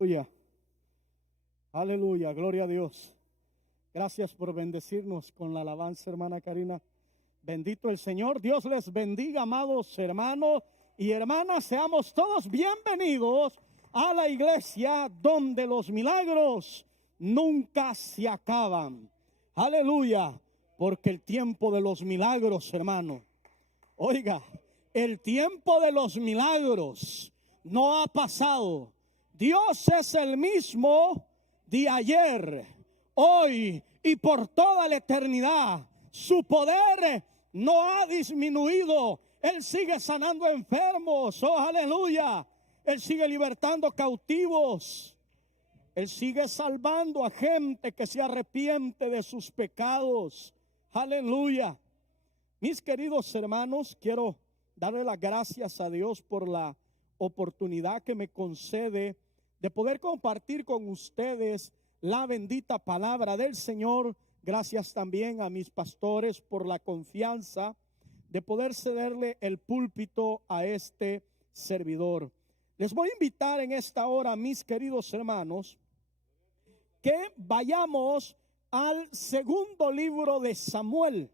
Aleluya, aleluya, gloria a Dios. Gracias por bendecirnos con la alabanza, hermana Karina. Bendito el Señor. Dios les bendiga, amados hermanos y hermanas. Seamos todos bienvenidos a la iglesia donde los milagros nunca se acaban. Aleluya, porque el tiempo de los milagros, hermano, oiga, el tiempo de los milagros no ha pasado. Dios es el mismo de ayer, hoy y por toda la eternidad. Su poder no ha disminuido. Él sigue sanando enfermos. Oh, aleluya. Él sigue libertando cautivos. Él sigue salvando a gente que se arrepiente de sus pecados. Aleluya. Mis queridos hermanos, quiero darle las gracias a Dios por la oportunidad que me concede de poder compartir con ustedes la bendita palabra del Señor. Gracias también a mis pastores por la confianza de poder cederle el púlpito a este servidor. Les voy a invitar en esta hora, mis queridos hermanos, que vayamos al segundo libro de Samuel.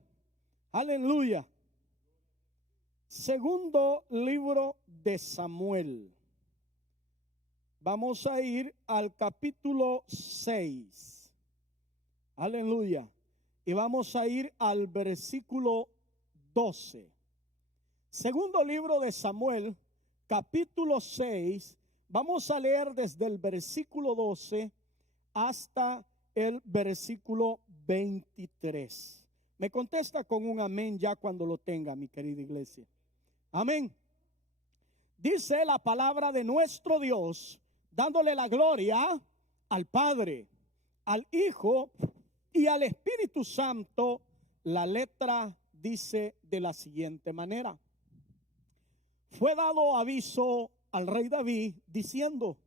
Aleluya. Segundo libro de Samuel. Vamos a ir al capítulo 6. Aleluya. Y vamos a ir al versículo 12. Segundo libro de Samuel, capítulo 6. Vamos a leer desde el versículo 12 hasta el versículo 23. Me contesta con un amén ya cuando lo tenga, mi querida iglesia. Amén. Dice la palabra de nuestro Dios, dándole la gloria al Padre, al Hijo y al Espíritu Santo. La letra dice de la siguiente manera: fue dado aviso al rey David diciendo: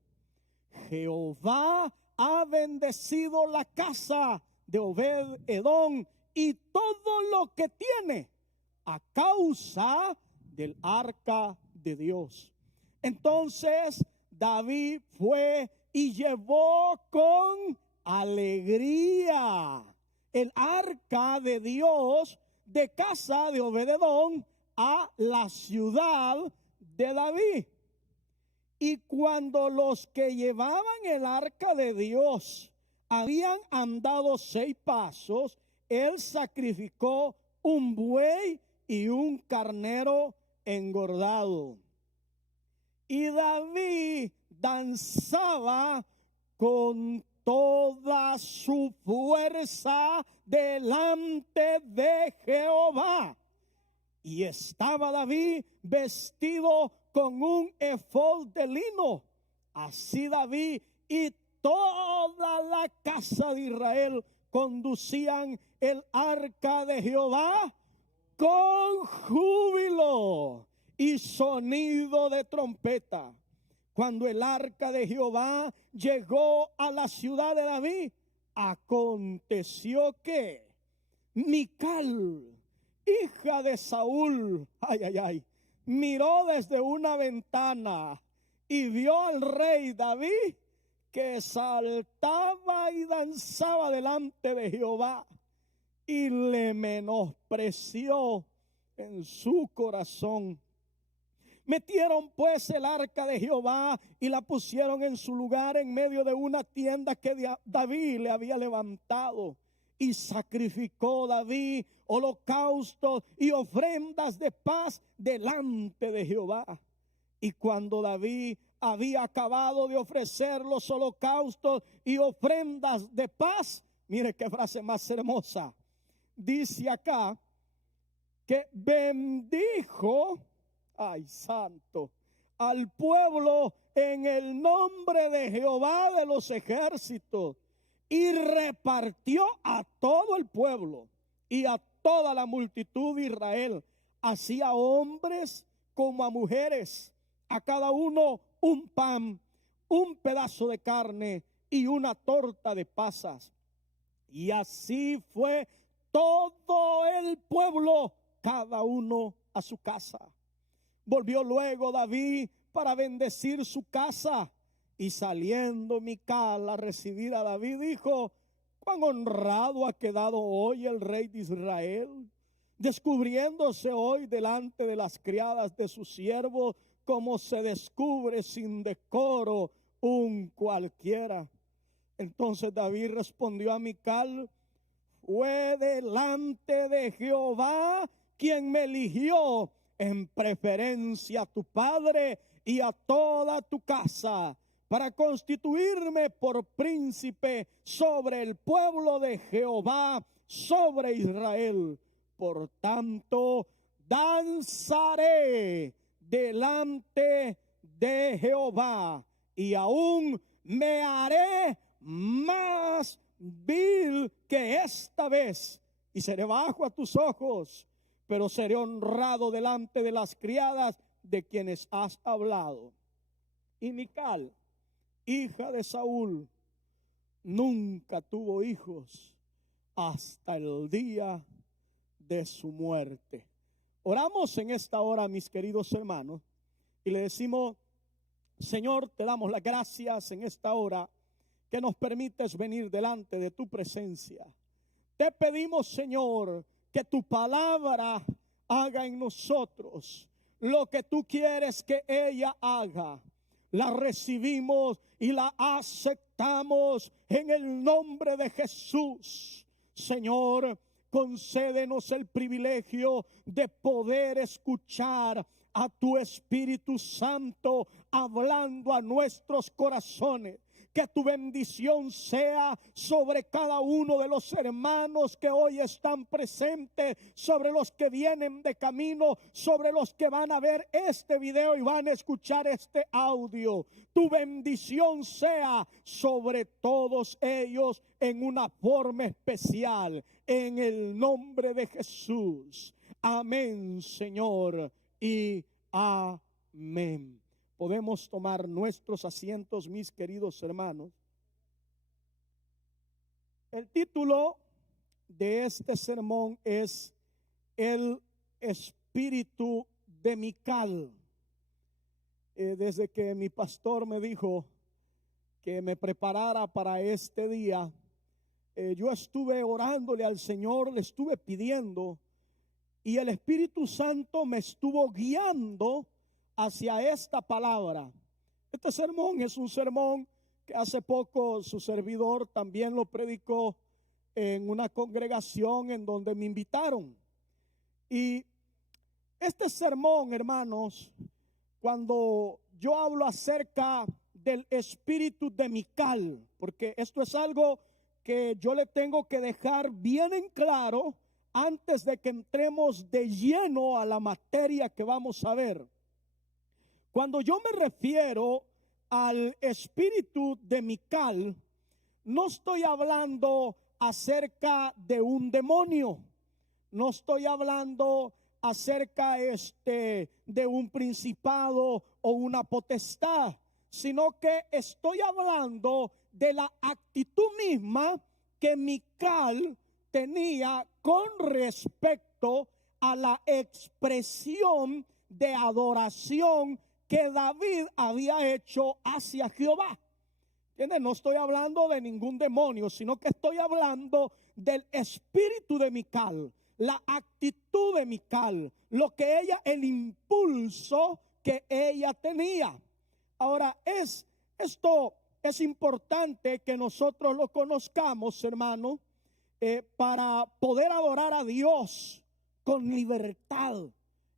Jehová ha bendecido la casa de Obed Edom y todo lo que tiene a causa del arca de Dios. Entonces David fue y llevó con alegría el arca de Dios de casa de Obed Edom a la ciudad de David. Y cuando los que llevaban el arca de Dios habían andado 6 pasos, él sacrificó un buey y un carnero engordado. Y David danzaba con toda su fuerza delante de Jehová. Y estaba David vestido con un efod de lino. Así David y toda la casa de Israel conducían el arca de Jehová con júbilo y sonido de trompeta. Cuando el arca de Jehová llegó a la ciudad de David, aconteció que Mical, hija de Saúl, miró desde una ventana y vio al rey David que saltaba y danzaba delante de Jehová, y le menospreció en su corazón. Metieron pues el arca de Jehová y la pusieron en su lugar en medio de una tienda que David le había levantado. Y sacrificó David holocaustos y ofrendas de paz delante de Jehová. Y cuando David había acabado de ofrecer los holocaustos y ofrendas de paz, mire qué frase más hermosa. Dice acá que bendijo, ay santo, al pueblo en el nombre de Jehová de los ejércitos, y repartió a todo el pueblo y a toda la multitud de Israel, así a hombres como a mujeres, a cada uno un pan, un pedazo de carne y una torta de pasas. Y así fue todo el pueblo, cada uno a su casa. Volvió luego David para bendecir su casa Y saliendo Mical a recibir a David, dijo: cuán honrado ha quedado hoy el rey de Israel, descubriéndose hoy delante de las criadas de su siervo, como se descubre sin decoro un cualquiera. Entonces David respondió a Mical: fue delante de Jehová quien me eligió en preferencia a tu padre y a toda tu casa, para constituirme por príncipe sobre el pueblo de Jehová, sobre Israel. Por tanto, danzaré delante de Jehová, y aún me haré más vil que esta vez, y seré bajo a tus ojos, pero seré honrado delante de las criadas de quienes has hablado. Y Mical, hija de Saúl, nunca tuvo hijos hasta el día de su muerte. Oramos en esta hora, mis queridos hermanos, y le decimos: Señor, te damos las gracias en esta hora que nos permites venir delante de tu presencia. Te pedimos, Señor, que tu palabra haga en nosotros lo que tú quieres que ella haga. La recibimos y la aceptamos en el nombre de Jesús. Señor, concédenos el privilegio de poder escuchar a tu Espíritu Santo hablando a nuestros corazones. Que tu bendición sea sobre cada uno de los hermanos que hoy están presentes, sobre los que vienen de camino, sobre los que van a ver este video y van a escuchar este audio. Tu bendición sea sobre todos ellos en una forma especial, en el nombre de Jesús. Amén, Señor, y amén. Podemos tomar nuestros asientos, mis queridos hermanos. El título de este sermón es El espíritu de Mical. Desde que mi pastor me dijo que me preparara para este día, yo estuve orándole al Señor, le estuve pidiendo, y el Espíritu Santo me estuvo guiando hacia esta palabra. Este sermón es un sermón que hace poco su servidor también lo predicó en una congregación en donde me invitaron. Y este sermón, hermanos, cuando yo hablo acerca del espíritu de Mical, porque esto es algo que yo le tengo que dejar bien en claro antes de que entremos de lleno a la materia que vamos a ver. Cuando yo me refiero al espíritu de Mical, no estoy hablando acerca de un demonio, no estoy hablando acerca de un principado o una potestad, sino que estoy hablando de la actitud misma que Mical tenía con respecto a la expresión de adoración que David había hecho hacia Jehová. ¿Entiendes? No estoy hablando de ningún demonio, sino que estoy hablando del espíritu de Mical, la actitud de Mical, lo que ella, el impulso que ella tenía. Ahora, esto es importante que nosotros lo conozcamos, hermano, para poder adorar a Dios con libertad.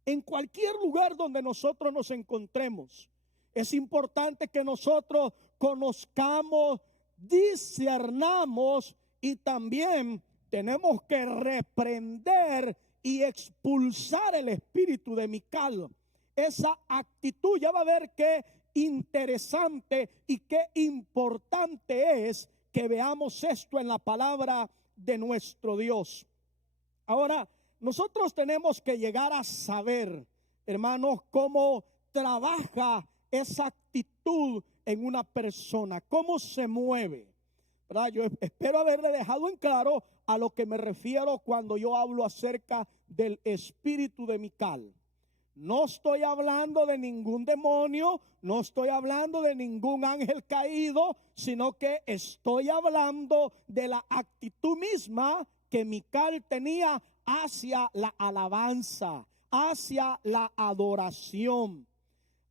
En cualquier lugar donde nosotros nos encontremos, es importante que nosotros conozcamos, discernamos, y también tenemos que reprender y expulsar el espíritu de Mical. Esa actitud, ya va a ver qué interesante y qué importante es que veamos esto en la palabra de nuestro Dios. Ahora, nosotros tenemos que llegar a saber, hermanos, cómo trabaja esa actitud en una persona, cómo se mueve, ¿verdad? Yo espero haberle dejado en claro a lo que me refiero cuando yo hablo acerca del espíritu de Mical. No estoy hablando de ningún demonio, no estoy hablando de ningún ángel caído, sino que estoy hablando de la actitud misma que Mical tenía hacia la alabanza, hacia la adoración.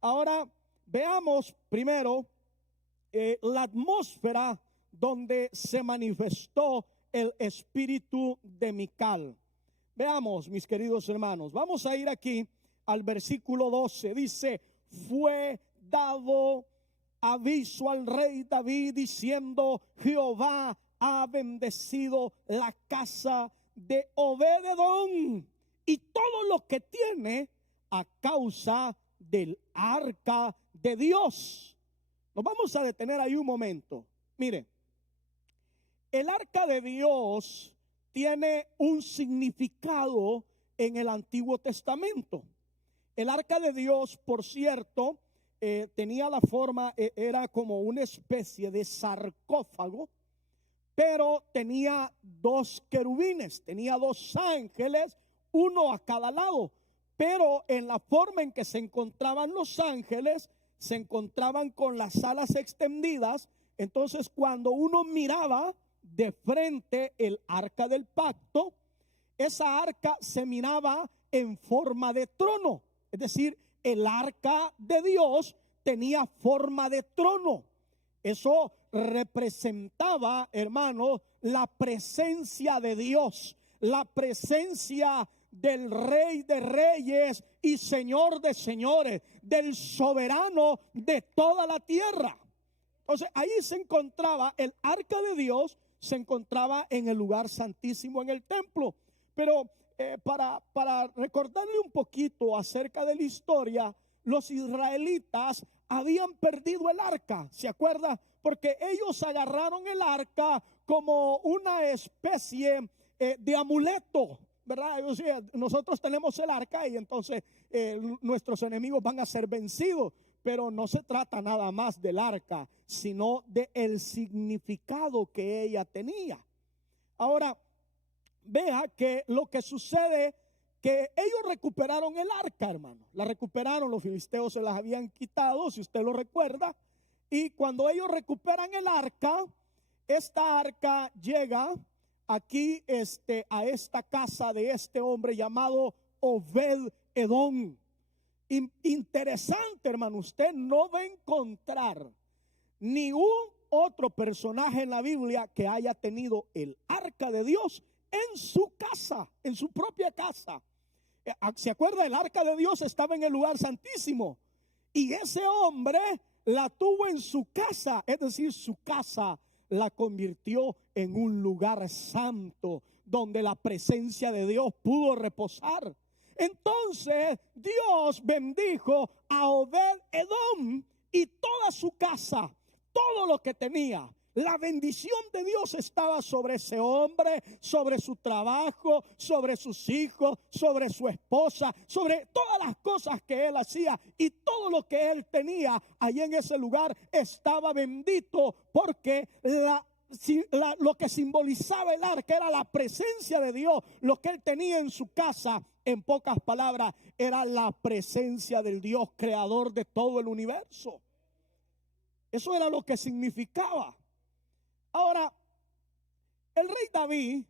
Ahora veamos primero la atmósfera donde se manifestó el espíritu de Mical. Veamos, mis queridos hermanos, vamos a ir aquí al versículo 12. Dice: fue dado aviso al rey David diciendo: Jehová ha bendecido la casa de Obed-edom y todo lo que tiene a causa del arca de Dios. Nos vamos a detener ahí un momento. Mire, el arca de Dios tiene un significado en el Antiguo Testamento. El arca de Dios, por cierto, tenía la forma, era como una especie de sarcófago, pero tenía dos querubines, tenía dos ángeles, uno a cada lado. Pero en la forma en que se encontraban los ángeles, se encontraban con las alas extendidas. Entonces, cuando uno miraba de frente el arca del pacto, esa arca se miraba en forma de trono. Es decir, el arca de Dios tenía forma de trono. Eso representaba, hermano, la presencia de Dios, la presencia del Rey de Reyes y Señor de Señores, del soberano de toda la tierra. Entonces ahí se encontraba el arca de Dios, se encontraba en el lugar santísimo, en el templo. Pero para recordarle un poquito acerca de la historia, los israelitas habían perdido el arca, ¿se acuerda? Porque ellos agarraron el arca como una especie de amuleto, ¿verdad? O sea, nosotros tenemos el arca y entonces nuestros enemigos van a ser vencidos. Pero no se trata nada más del arca, sino del significado que ella tenía. Ahora, vea que lo que sucede, que ellos recuperaron el arca, hermano. La recuperaron, los filisteos se las habían quitado, si usted lo recuerda. Y cuando ellos recuperan el arca, esta arca llega aquí a esta casa de este hombre llamado Obed-edom. Interesante, hermano, usted no va a encontrar ni un otro personaje en la Biblia que haya tenido el arca de Dios en su casa, en su propia casa. ¿Se acuerda? El arca de Dios estaba en el lugar santísimo y ese hombre la tuvo en su casa, es decir, su casa la convirtió en un lugar santo donde la presencia de Dios pudo reposar. Entonces Dios bendijo a Obed-edom y toda su casa, todo lo que tenía. La bendición de Dios estaba sobre ese hombre, sobre su trabajo, sobre sus hijos, sobre su esposa, sobre todas las cosas que él hacía y todo lo que él tenía allí en ese lugar estaba bendito, porque lo que simbolizaba el arca era la presencia de Dios. Lo que él tenía en su casa, en pocas palabras, era la presencia del Dios creador de todo el universo. Eso era lo que significaba. Ahora, el rey David,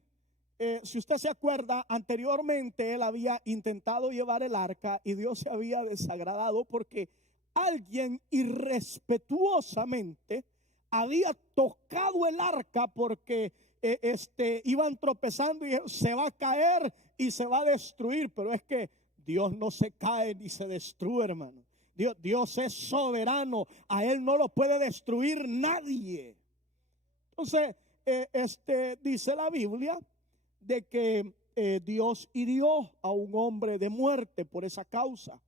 si usted se acuerda, anteriormente él había intentado llevar el arca y Dios se había desagradado porque alguien irrespetuosamente había tocado el arca, porque iban tropezando y se va a caer y se va a destruir. Pero es que Dios no se cae ni se destruye, hermano. Dios es soberano, a él no lo puede destruir nadie. Entonces, dice la Biblia de que Dios hirió a un hombre de muerte por esa causa.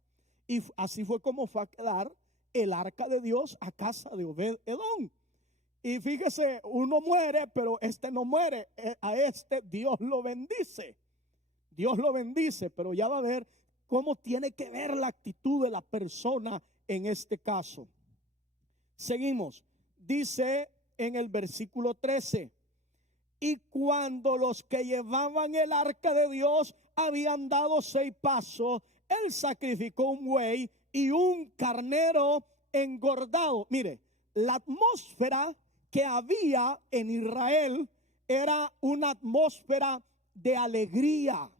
Y así fue como fue a quedar el arca de Dios a casa de Obed-edom. Y fíjese, uno muere, pero no muere. A Dios lo bendice. Dios lo bendice, pero ya va a ver cómo tiene que ver la actitud de la persona en este caso. Seguimos. Dice en el versículo 13: y cuando los que llevaban el arca de Dios habían dado 6 pasos, él sacrificó un buey y un carnero engordado. Mire, la atmósfera que había en Israel era una atmósfera de alegría,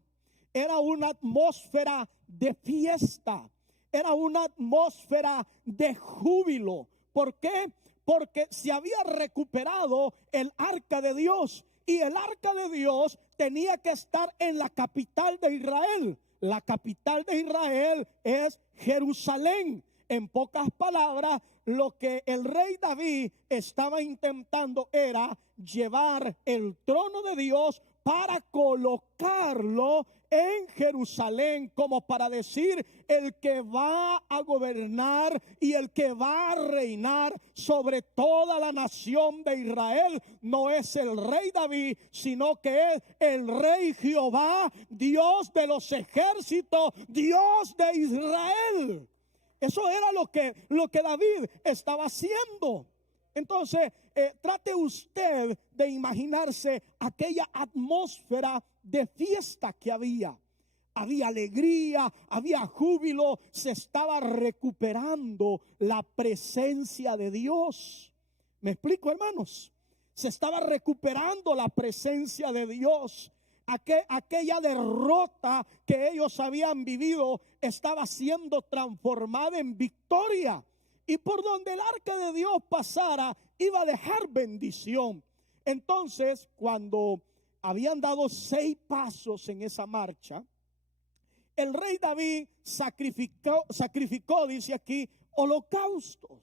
era una atmósfera de fiesta, era una atmósfera de júbilo. ¿Por qué? Porque se había recuperado el arca de Dios, y el arca de Dios tenía que estar en la capital de Israel. La capital de Israel es Jerusalén. En pocas palabras, lo que el rey David estaba intentando era llevar el trono de Dios para colocarlo en Jerusalén, como para decir: el que va a gobernar y el que va a reinar sobre toda la nación de Israel no es el rey David, sino que es el rey Jehová, Dios de los ejércitos, Dios de Israel. Eso era lo que David estaba haciendo. Entonces, trate usted de imaginarse aquella atmósfera de fiesta que había. Había alegría, había júbilo, se estaba recuperando la presencia de Dios. ¿Me explico, hermanos? Se estaba recuperando la presencia de Dios. Aquella derrota que ellos habían vivido estaba siendo transformada en victoria. Y por donde el arca de Dios pasara, iba a dejar bendición. Entonces, cuando habían dado 6 pasos en esa marcha, el rey David sacrificó, dice aquí, holocaustos,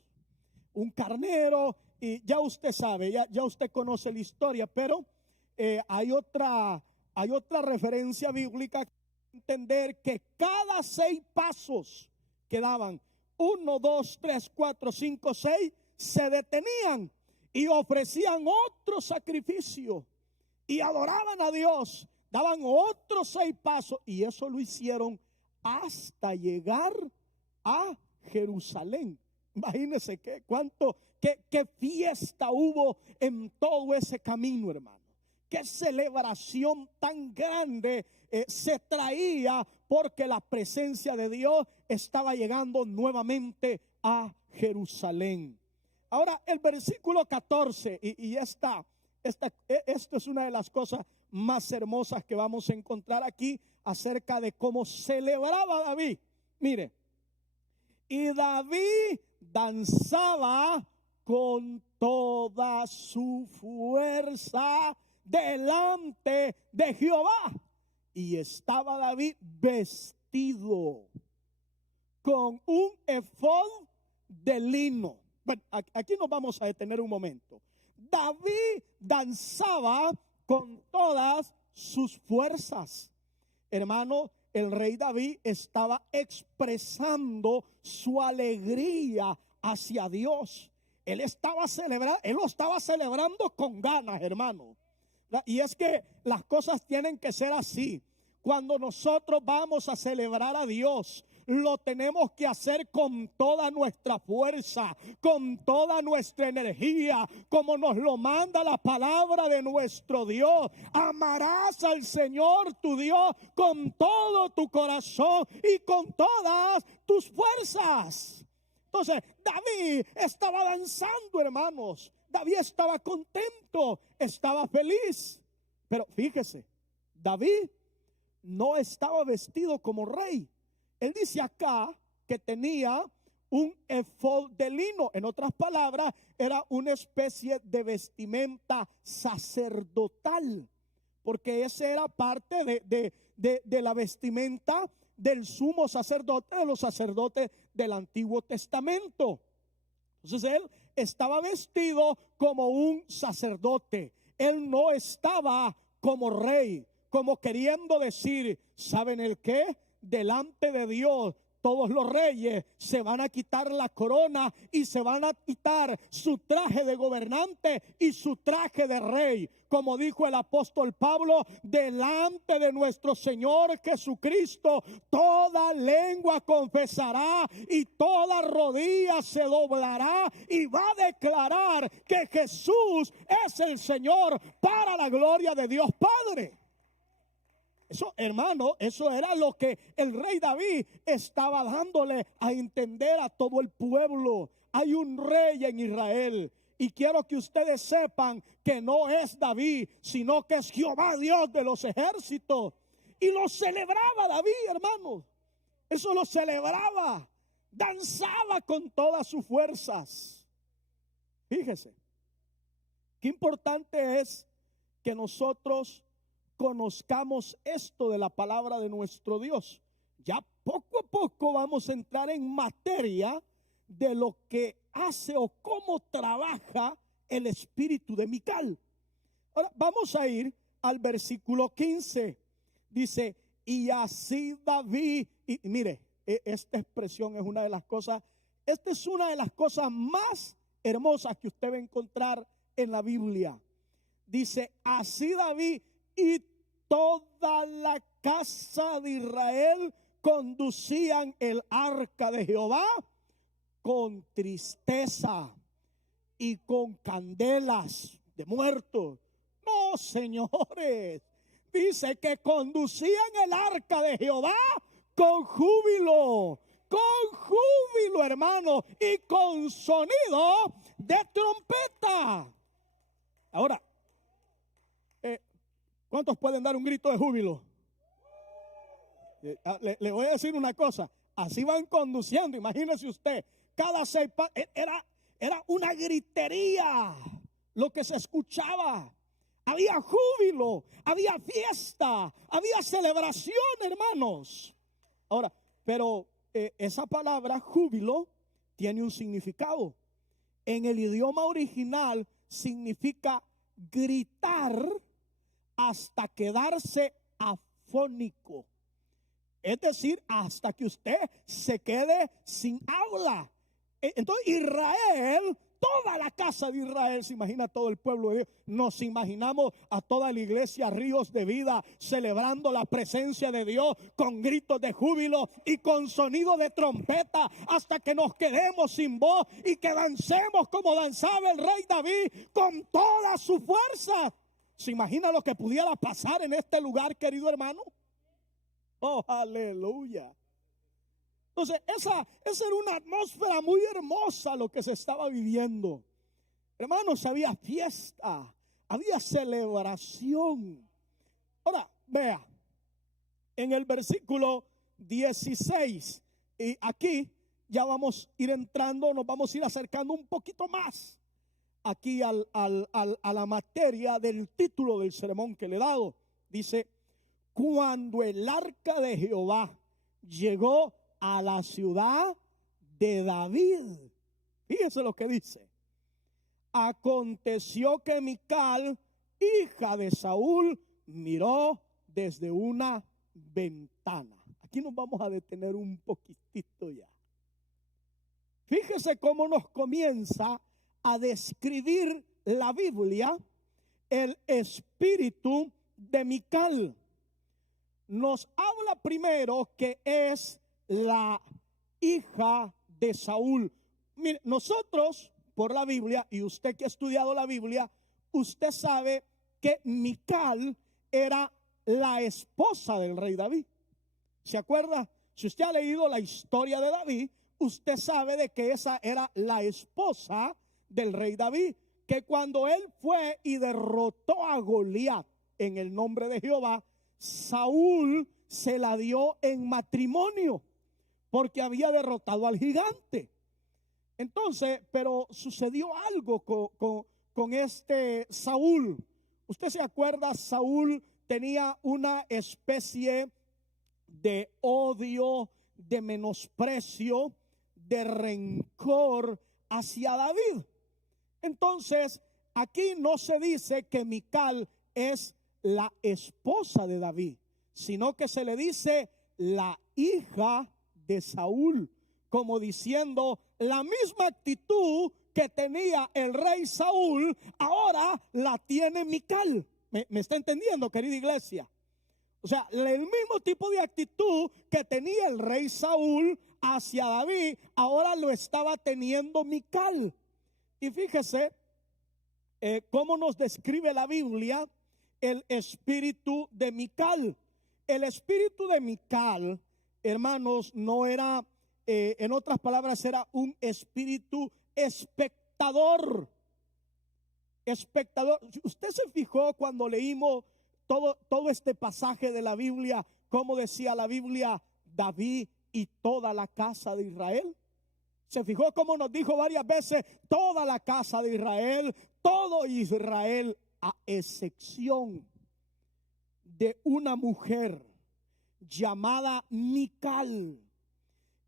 un carnero. Y ya usted sabe, ya usted conoce la historia, pero hay otra referencia bíblica que entender que cada 6 pasos que daban, 1, 2, 3, 4, 5, 6, se detenían y ofrecían otro sacrificio y adoraban a Dios, daban otros 6 pasos, y eso lo hicieron hasta llegar a Jerusalén. Imagínense qué fiesta hubo en todo ese camino, hermano. Qué celebración tan grande se traía, porque la presencia de Dios estaba llegando nuevamente a Jerusalén. Ahora, el versículo 14, y esto es una de las cosas más hermosas que vamos a encontrar aquí acerca de cómo celebraba David. Mire, y David danzaba con toda su fuerza delante de Jehová, y estaba David vestido con un efod de lino. Bueno, aquí nos vamos a detener un momento. David danzaba con todas sus fuerzas. Hermano, el rey David estaba expresando su alegría hacia Dios. Él lo estaba celebrando con ganas, hermano. Y es que las cosas tienen que ser así. Cuando nosotros vamos a celebrar a Dios, lo tenemos que hacer con toda nuestra fuerza, con toda nuestra energía, como nos lo manda la palabra de nuestro Dios. Amarás al Señor tu Dios con todo tu corazón y con todas tus fuerzas. Entonces, David estaba danzando, hermanos. David estaba contento, estaba feliz. Pero fíjese, David no estaba vestido como rey. Él dice acá que tenía un efod de lino. En otras palabras, era una especie de vestimenta sacerdotal, porque ese era parte de la vestimenta del sumo sacerdote, de los sacerdotes del Antiguo Testamento. Entonces él estaba vestido como un sacerdote. Él no estaba como rey, como queriendo decir: ¿saben el qué? Delante de Dios todos los reyes se van a quitar la corona y se van a quitar su traje de gobernante y su traje de rey. Como dijo el apóstol Pablo, delante de nuestro Señor Jesucristo toda lengua confesará y toda rodilla se doblará y va a declarar que Jesús es el Señor, para la gloria de Dios Padre. Eso, hermano, eso era lo que el rey David estaba dándole a entender a todo el pueblo. Hay un rey en Israel. Y quiero que ustedes sepan que no es David, sino que es Jehová Dios de los ejércitos. Y lo celebraba David, hermanos. Eso lo celebraba. Danzaba con todas sus fuerzas. Fíjese, qué importante es que nosotros conozcamos esto de la palabra de nuestro Dios. Ya poco a poco vamos a entrar en materia de lo que hace o cómo trabaja el espíritu de Mical. Ahora vamos a ir al versículo 15. Dice, y así David, y mire, esta expresión es una de las cosas, esta es una de las cosas más hermosas que usted va a encontrar en la Biblia. Dice, así David y toda la casa de Israel conducían el arca de Jehová con tristeza y con candelas de muertos. No, señores, dice que conducían el arca de Jehová con júbilo, hermano, y con sonido de trompeta. Ahora, ¿cuántos pueden dar un grito de júbilo? Le voy a decir una cosa, así van conduciendo, imagínese usted, cada 6 pasos, era una gritería lo que se escuchaba. Había júbilo, había fiesta, había celebración, hermanos. Ahora, pero esa palabra júbilo tiene un significado. En el idioma original significa gritar hasta quedarse afónico. Es decir, hasta que usted se quede sin habla. Entonces Israel, toda la casa de Israel, se imagina todo el pueblo de Dios. Nos imaginamos a toda la iglesia Ríos de Vida celebrando la presencia de Dios con gritos de júbilo y con sonido de trompeta hasta que nos quedemos sin voz y que dancemos como danzaba el rey David con toda su fuerza. ¿Se imagina lo que pudiera pasar en este lugar, querido hermano? Oh, aleluya. Entonces esa era una atmósfera muy hermosa lo que se estaba viviendo. Hermanos, había fiesta, había celebración. Ahora, vea, en el versículo 16, y aquí ya vamos a ir entrando, nos vamos a ir acercando un poquito más aquí a la materia del título del sermón que le he dado. Dice, cuando el arca de Jehová llegó a la ciudad de David. Fíjese lo que dice. Aconteció que Mical, hija de Saúl, miró desde una ventana. Aquí nos vamos a detener un poquitito ya. Fíjese cómo nos comienza a describir la Biblia el espíritu de Mical. Nos habla primero que es la hija de Saúl. Mire, nosotros por la Biblia, y usted que ha estudiado la Biblia, usted sabe que Mical era la esposa del rey David. ¿Se acuerda? Si usted ha leído la historia de David, usted sabe de que esa era la esposa del rey David, que cuando él fue y derrotó a Goliat en el nombre de Jehová, Saúl se la dio en matrimonio porque había derrotado al gigante. Entonces, pero sucedió algo con este Saúl. Usted se acuerda, Saúl tenía una especie de odio, de menosprecio, de rencor hacia David. Entonces, aquí no se dice que Mical es la esposa de David, sino que se le dice la hija de Saúl, como diciendo la misma actitud que tenía el rey Saúl, ahora la tiene Mical. ¿Me está entendiendo, querida iglesia? O sea, el mismo tipo de actitud que tenía el rey Saúl hacia David, ahora lo estaba teniendo Mical. Y fíjese cómo nos describe la Biblia el espíritu de Mical. el espíritu de Mical, hermanos, no era, en otras palabras, era un espíritu espectador. Espectador. Usted se fijó cuando leímos todo este pasaje de la Biblia, cómo decía la Biblia, David y toda la casa de Israel. Se fijó cómo nos dijo varias veces, toda la casa de Israel, todo Israel, a excepción de una mujer llamada Mical.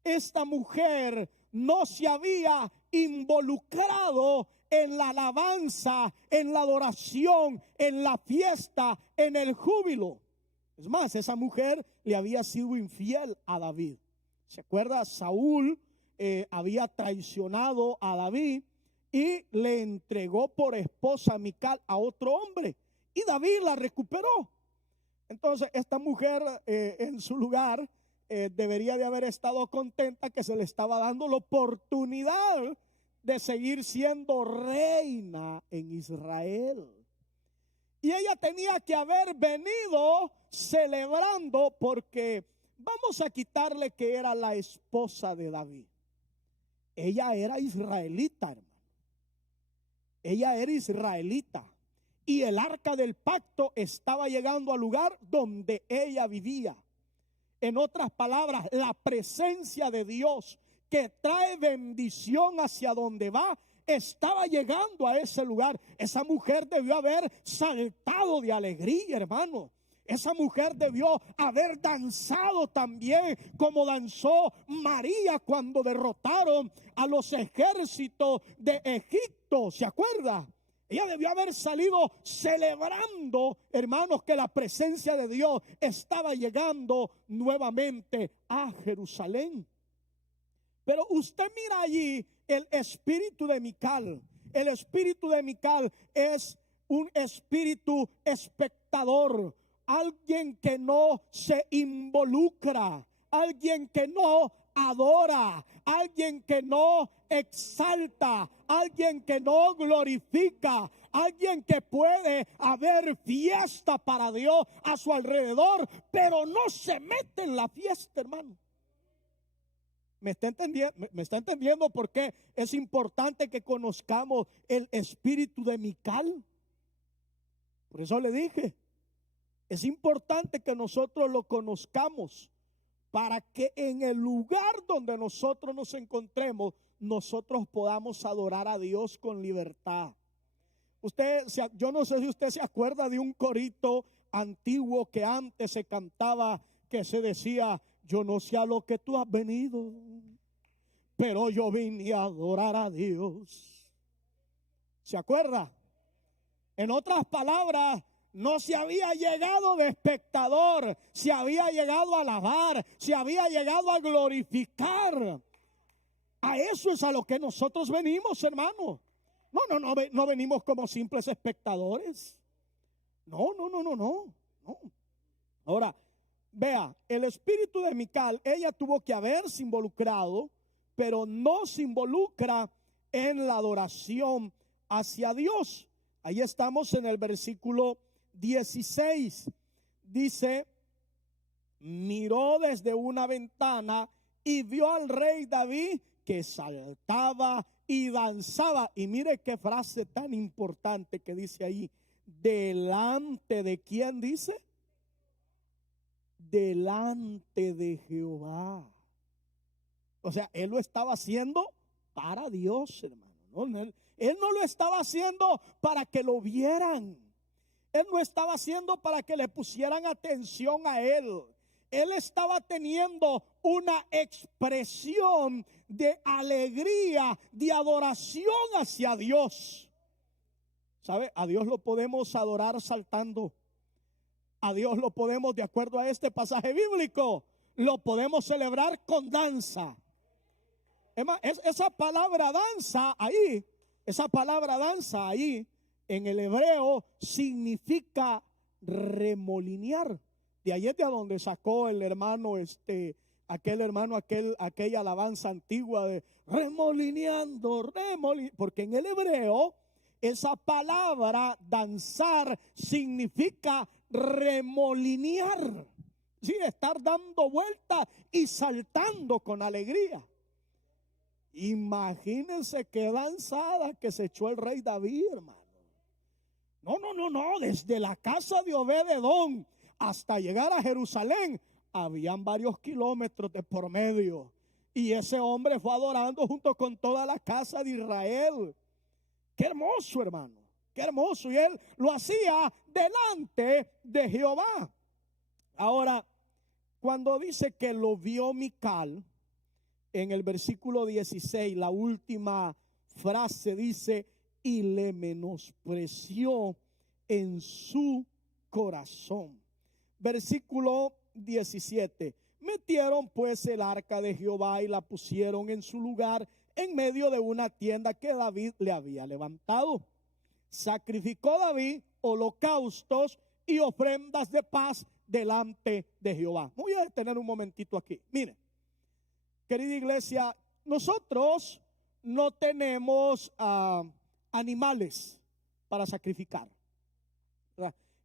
Esta mujer no se había involucrado en la alabanza, en la adoración, en la fiesta, en el júbilo. Es más, esa mujer le había sido infiel a David. ¿Se acuerda? Saúl había traicionado a David y le entregó por esposa a Mical a otro hombre, y David la recuperó. Entonces esta mujer en su lugar debería de haber estado contenta que se le estaba dando la oportunidad de seguir siendo reina en Israel. Y ella tenía que haber venido celebrando, porque vamos a quitarle que era la esposa de David. Ella era israelita, hermano. Ella era israelita. Y el arca del pacto estaba llegando al lugar donde ella vivía. En otras palabras, la presencia de Dios que trae bendición hacia donde va, estaba llegando a ese lugar. Esa mujer debió haber saltado de alegría, hermano. Esa mujer debió haber danzado también como danzó María cuando derrotaron a los ejércitos de Egipto. ¿Se acuerda? Ella debió haber salido celebrando, hermanos, que la presencia de Dios estaba llegando nuevamente a Jerusalén. Pero usted mira allí el espíritu de Mical. El espíritu de Mical es un espíritu espectador. Alguien que no se involucra, alguien que no adora, alguien que no exalta, alguien que no glorifica, alguien que puede haber fiesta para Dios a su alrededor, pero no se mete en la fiesta, hermano. ¿Me está entendiendo por qué es importante que conozcamos el espíritu de Mical? Por eso le dije, es importante que nosotros lo conozcamos para que en el lugar donde nosotros nos encontremos, nosotros podamos adorar a Dios con libertad. Yo no sé si usted se acuerda de un corito antiguo que antes se cantaba, que se decía: yo no sé a lo que tú has venido, pero yo vine a adorar a Dios. ¿Se acuerda? En otras palabras, no se había llegado de espectador, se había llegado a alabar, se había llegado a glorificar. A eso es a lo que nosotros venimos, hermano. No venimos como simples espectadores. No. Ahora, vea, el espíritu de Mical, ella tuvo que haberse involucrado, pero no se involucra en la adoración hacia Dios. Ahí estamos en el versículo 16. Dice: miró desde una ventana y vio al rey David que saltaba y danzaba. Y mire qué frase tan importante que dice ahí: delante de ¿quién dice? Delante de Jehová. O sea, él lo estaba haciendo para Dios, hermano. Él no lo estaba haciendo para que lo vieran. Él no estaba haciendo para que le pusieran atención a él. Él estaba teniendo una expresión de alegría, de adoración hacia Dios. ¿Sabe? A Dios lo podemos adorar saltando. A Dios lo podemos, de acuerdo a este pasaje bíblico, lo podemos celebrar con danza. Es más, esa palabra danza ahí en el hebreo significa remolinear. De ahí es de donde sacó el hermano aquella alabanza antigua de remolineando, porque en el hebreo esa palabra danzar significa remolinear. Sí, estar dando vueltas y saltando con alegría. Imagínense qué danzada que se echó el rey David, hermano. No, desde la casa de Obed-edom hasta llegar a Jerusalén, habían varios kilómetros de por medio. Y ese hombre fue adorando junto con toda la casa de Israel. Qué hermoso, hermano, qué hermoso. Y él lo hacía delante de Jehová. Ahora, cuando dice que lo vio Mical, en el versículo 16, la última frase dice, y le menospreció en su corazón. Versículo 17, metieron pues el arca de Jehová y la pusieron en su lugar en medio de una tienda que David le había levantado. Sacrificó David holocaustos y ofrendas de paz delante de Jehová. Voy a detener un momentito aquí. Miren, querida iglesia, nosotros no tenemos animales para sacrificar.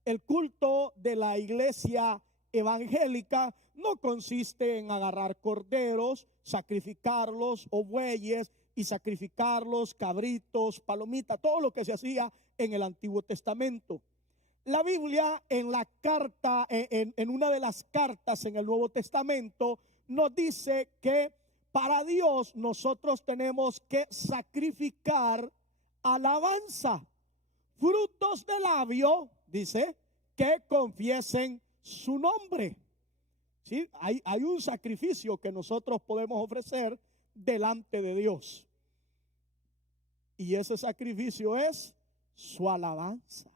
El culto de la iglesia evangélica no consiste en agarrar corderos, sacrificarlos, o bueyes, y sacrificarlos, cabritos, palomitas, todo lo que se hacía en el Antiguo Testamento. La Biblia en la carta, en una de las cartas en el Nuevo Testamento, nos dice que para Dios nosotros tenemos que sacrificar alabanza, frutos de labio, dice, que confiesen su nombre. ¿Sí? Hay un sacrificio que nosotros podemos ofrecer delante de Dios. Y ese sacrificio es su alabanza.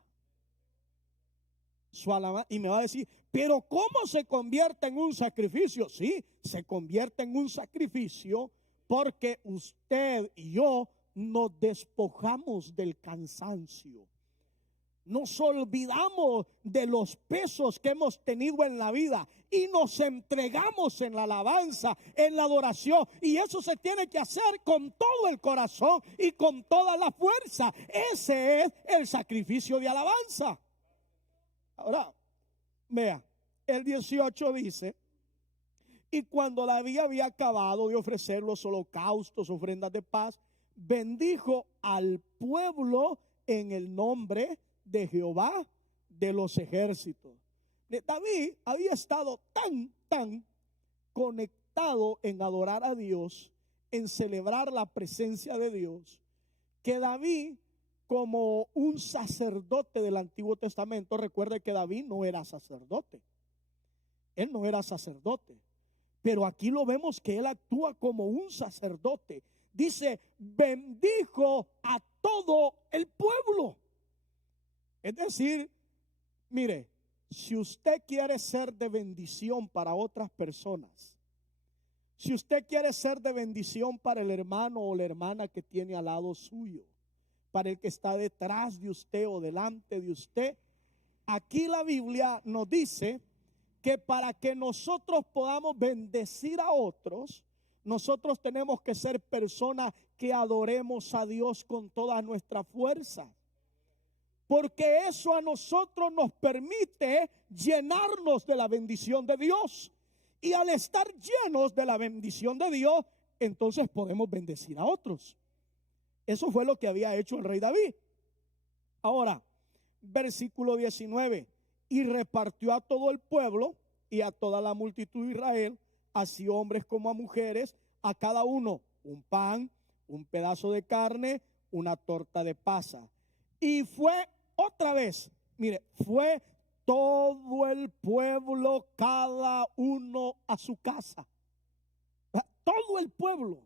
Su alabanza. Y me va a decir, pero ¿cómo se convierte en un sacrificio? Sí, se convierte en un sacrificio porque usted y yo nos despojamos del cansancio. Nos olvidamos de los pesos que hemos tenido en la vida y nos entregamos en la alabanza, en la adoración. Y eso se tiene que hacer con todo el corazón y con toda la fuerza. Ese es el sacrificio de alabanza. Ahora, vea, el 18 dice, y cuando David había acabado de ofrecer los holocaustos, ofrendas de paz, bendijo al pueblo en el nombre de Jehová de los ejércitos. David había estado tan conectado en adorar a Dios, en celebrar la presencia de Dios, que David, como un sacerdote del Antiguo Testamento, recuerde que David no era sacerdote. Él no era sacerdote. Pero aquí lo vemos que él actúa como un sacerdote. Dice, bendijo a todo el pueblo. Es decir, mire, si usted quiere ser de bendición para otras personas, si usted quiere ser de bendición para el hermano o la hermana que tiene al lado suyo, para el que está detrás de usted o delante de usted, aquí la Biblia nos dice que para que nosotros podamos bendecir a otros, nosotros tenemos que ser personas que adoremos a Dios con toda nuestra fuerza. Porque eso a nosotros nos permite llenarnos de la bendición de Dios. Y al estar llenos de la bendición de Dios, entonces podemos bendecir a otros. Eso fue lo que había hecho el rey David. Ahora, versículo 19. Y repartió a todo el pueblo y a toda la multitud de Israel, así hombres como a mujeres, a cada uno un pan, un pedazo de carne, una torta de pasa. Y fue otra vez, mire, fue todo el pueblo, cada uno a su casa. Todo el pueblo.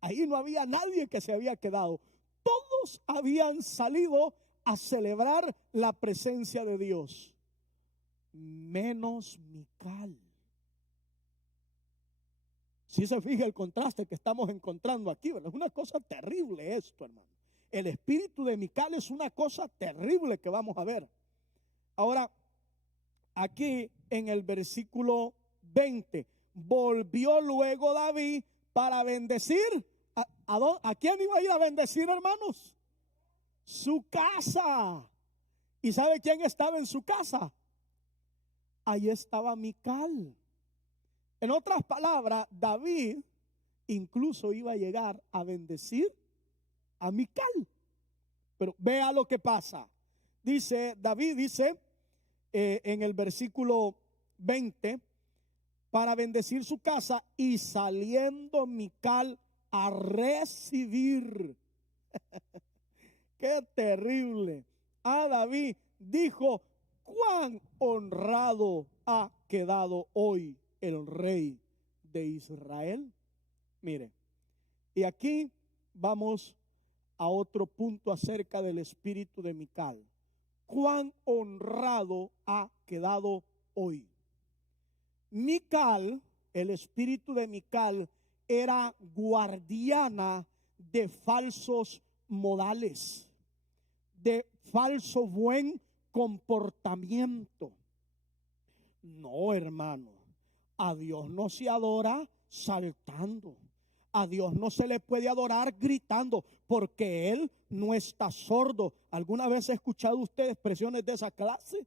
Ahí no había nadie que se había quedado. Todos habían salido a celebrar la presencia de Dios, menos Mical. Si se fija el contraste que estamos encontrando aquí, ¿verdad? Es una cosa terrible esto, hermano. El espíritu de Mical es una cosa terrible que vamos a ver. Ahora, aquí en el versículo 20, volvió luego David para bendecir. ¿A quién iba a ir a bendecir, hermanos? Su casa. ¿Y sabe quién estaba en su casa? ahí estaba Mical. En otras palabras, David incluso iba a llegar a bendecir a Mical. Pero vea lo que pasa. David dice en el versículo 20, para bendecir su casa, y saliendo Mical a recibir. Qué terrible. A David dijo: cuán honrado ha quedado hoy el rey de Israel. Mire, y aquí vamos a otro punto acerca del espíritu de Mical. Cuán honrado ha quedado hoy. Mical, el espíritu de Mical, era guardiana de falsos modales, de falso buen comportamiento. No, hermano, a Dios no se adora saltando. A Dios no se le puede adorar gritando, porque Él no está sordo. ¿Alguna vez ha escuchado usted expresiones de esa clase?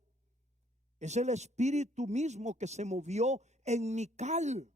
Es el espíritu mismo que se movió en Mical.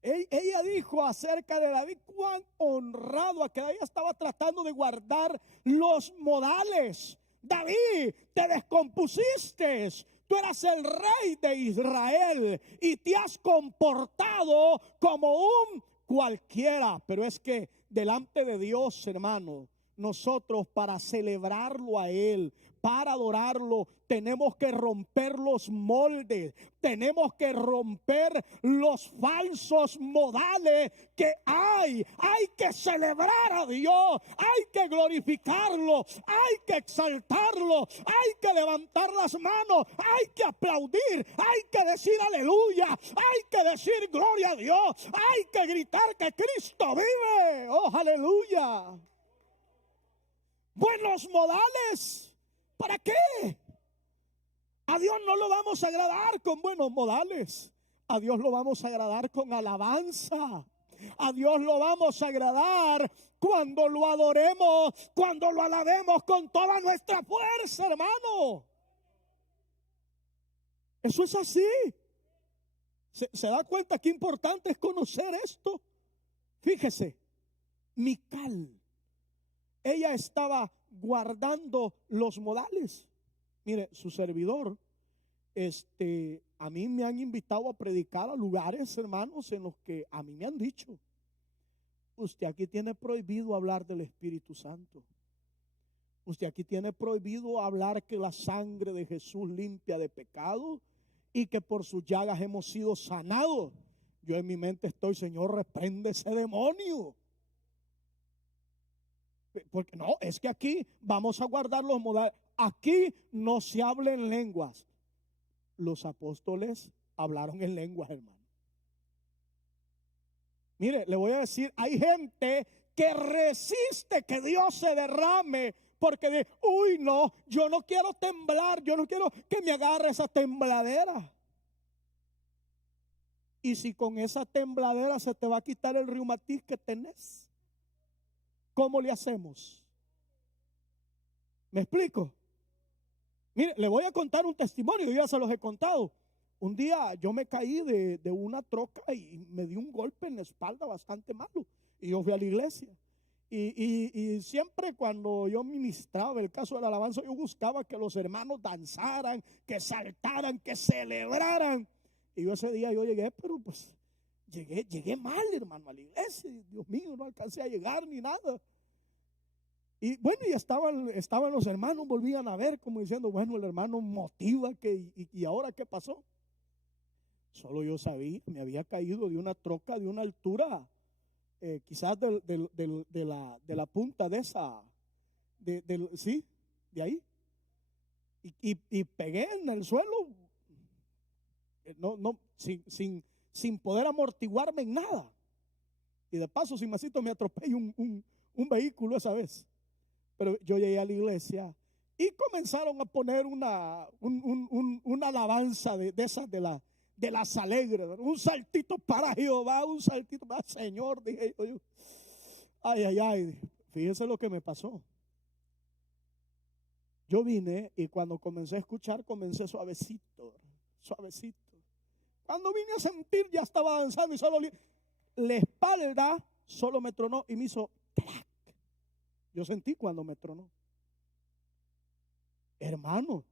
Ella dijo acerca de David: cuán honrado, a que ella estaba tratando de guardar los modales. David, te descompusiste. Tú eras el rey de Israel y te has comportado como un cualquiera. Pero es que delante de Dios, hermano, nosotros, para celebrarlo a Él, para adorarlo, tenemos que romper los moldes, tenemos que romper los falsos modales que hay. Hay que celebrar a Dios, hay que glorificarlo, hay que exaltarlo, hay que levantar las manos, hay que aplaudir, hay que decir aleluya, hay que decir gloria a Dios, hay que gritar que Cristo vive. Oh, aleluya. Buenos modales. ¿Para qué? A Dios no lo vamos a agradar con buenos modales. A Dios lo vamos a agradar con alabanza. A Dios lo vamos a agradar cuando lo adoremos, cuando lo alabemos con toda nuestra fuerza, hermano. Eso es así. ¿Se da cuenta qué importante es conocer esto? Fíjese, Mical, ella estaba guardando los modales. Mire, su servidor, a mí me han invitado a predicar a lugares, hermanos, en los que a mí me han dicho: usted aquí tiene prohibido hablar del Espíritu Santo. Usted aquí tiene prohibido hablar que la sangre de Jesús limpia de pecado y que por sus llagas hemos sido sanados. Yo en mi mente estoy: Señor, reprende ese demonio. Porque no, es que aquí vamos a guardar los modales. Aquí no se habla en lenguas. Los apóstoles hablaron en lenguas, hermano. Mire, le voy a decir, hay gente que resiste que Dios se derrame, porque de, uy, no, yo no quiero temblar, yo no quiero que me agarre esa tembladera. Y si con esa tembladera se te va a quitar el reumatismo que tenés, ¿cómo le hacemos? ¿Me explico? Mire, le voy a contar un testimonio, yo ya se los he contado. Un día yo me caí de una troca y me di un golpe en la espalda bastante malo. Y yo fui a la iglesia. Y siempre cuando yo ministraba el caso de la alabanza, yo buscaba que los hermanos danzaran, que saltaran, que celebraran. Y yo ese día yo llegué, pero pues llegué mal, hermano, a la iglesia. Dios mío, no alcancé a llegar ni nada. Y bueno, y estaban los hermanos, volvían a ver como diciendo: bueno, el hermano motiva y ahora ¿qué pasó? Solo yo sabía, me había caído de una troca de una altura, quizás de la punta de esa, sí, de ahí. Y pegué en el suelo, sin poder amortiguarme en nada. Y de paso, sin masito, me atropellé un vehículo esa vez. Pero yo llegué a la iglesia y comenzaron a poner una alabanza de esas de las alegres, un saltito para Jehová, un saltito para Señor, dije yo. Ay, fíjense lo que me pasó. Yo vine y cuando comencé a escuchar, comencé suavecito, suavecito. Cuando vine a sentir, ya estaba avanzando y solo la espalda solo me tronó y me hizo ¡tac! Yo sentí cuando me tronó. Hermano,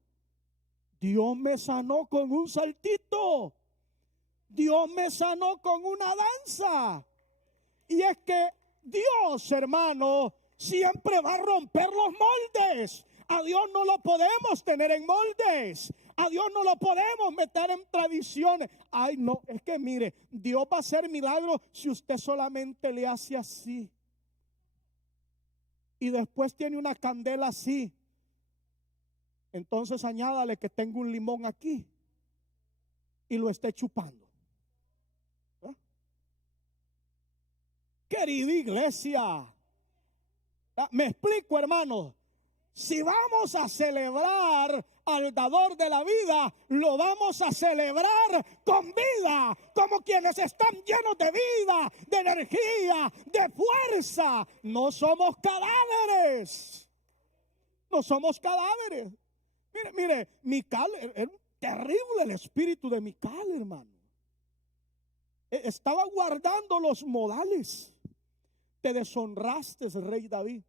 Dios me sanó con un saltito. Dios me sanó con una danza. Y es que Dios, hermano, siempre va a romper los moldes. A Dios no lo podemos tener en moldes. A Dios no lo podemos meter en tradiciones. Ay, no, es que mire, Dios va a hacer milagros si usted solamente le hace así. Y después tiene una candela así. Entonces añádale que tengo un limón aquí y lo esté chupando. ¿Eh? Querida iglesia, me explico, hermano. Si vamos a celebrar al dador de la vida, lo vamos a celebrar con vida, como quienes están llenos de vida, de energía, de fuerza. No somos cadáveres. No somos cadáveres. Mire, Mical, era terrible el espíritu de Mical, hermano. Estaba guardando los modales. Te deshonraste, rey David.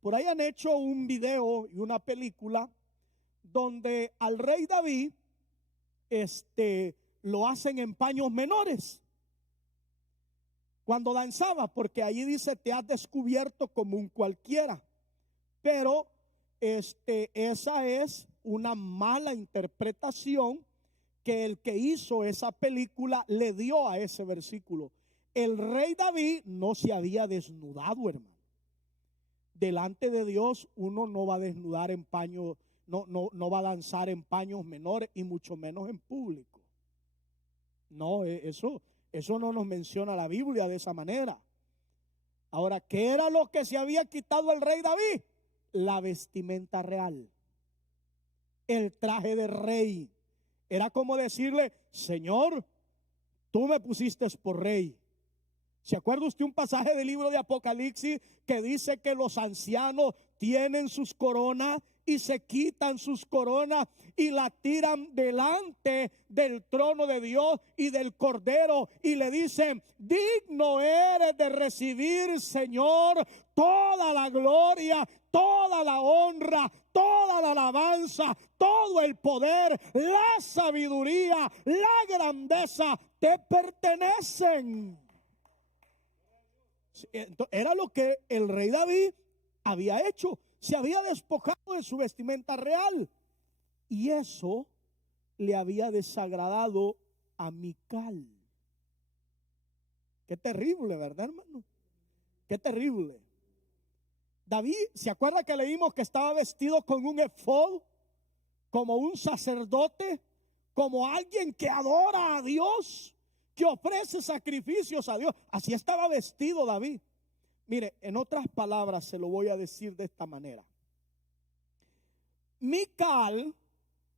Por ahí han hecho un video y una película donde al rey David lo hacen en paños menores cuando danzaba, porque allí dice: te has descubierto como un cualquiera. Pero esa es una mala interpretación que el que hizo esa película le dio a ese versículo. El rey David no se había desnudado, hermano. Delante de Dios uno no va a desnudar en paños, no va a danzar en paños menores y mucho menos en público. No, eso no nos menciona la Biblia de esa manera. Ahora, ¿qué era lo que se había quitado el rey David? La vestimenta real, el traje de rey. Era como decirle: Señor, tú me pusiste por rey. ¿Se acuerda usted un pasaje del libro de Apocalipsis que dice que los ancianos tienen sus coronas y se quitan sus coronas y la tiran delante del trono de Dios y del Cordero y le dicen: digno eres de recibir, Señor, toda la gloria, toda la honra, toda la alabanza, todo el poder, la sabiduría, la grandeza te pertenecen? Era lo que el rey David había hecho. Se había despojado de su vestimenta real. Y eso le había desagradado a Mical. Qué terrible, ¿verdad, hermano? Qué terrible. David, ¿se acuerda que leímos que estaba vestido con un efod? Como un sacerdote, como alguien que adora a Dios, que ofrece sacrificios a Dios. Así estaba vestido David. Mire, en otras palabras se lo voy a decir de esta manera. Mical,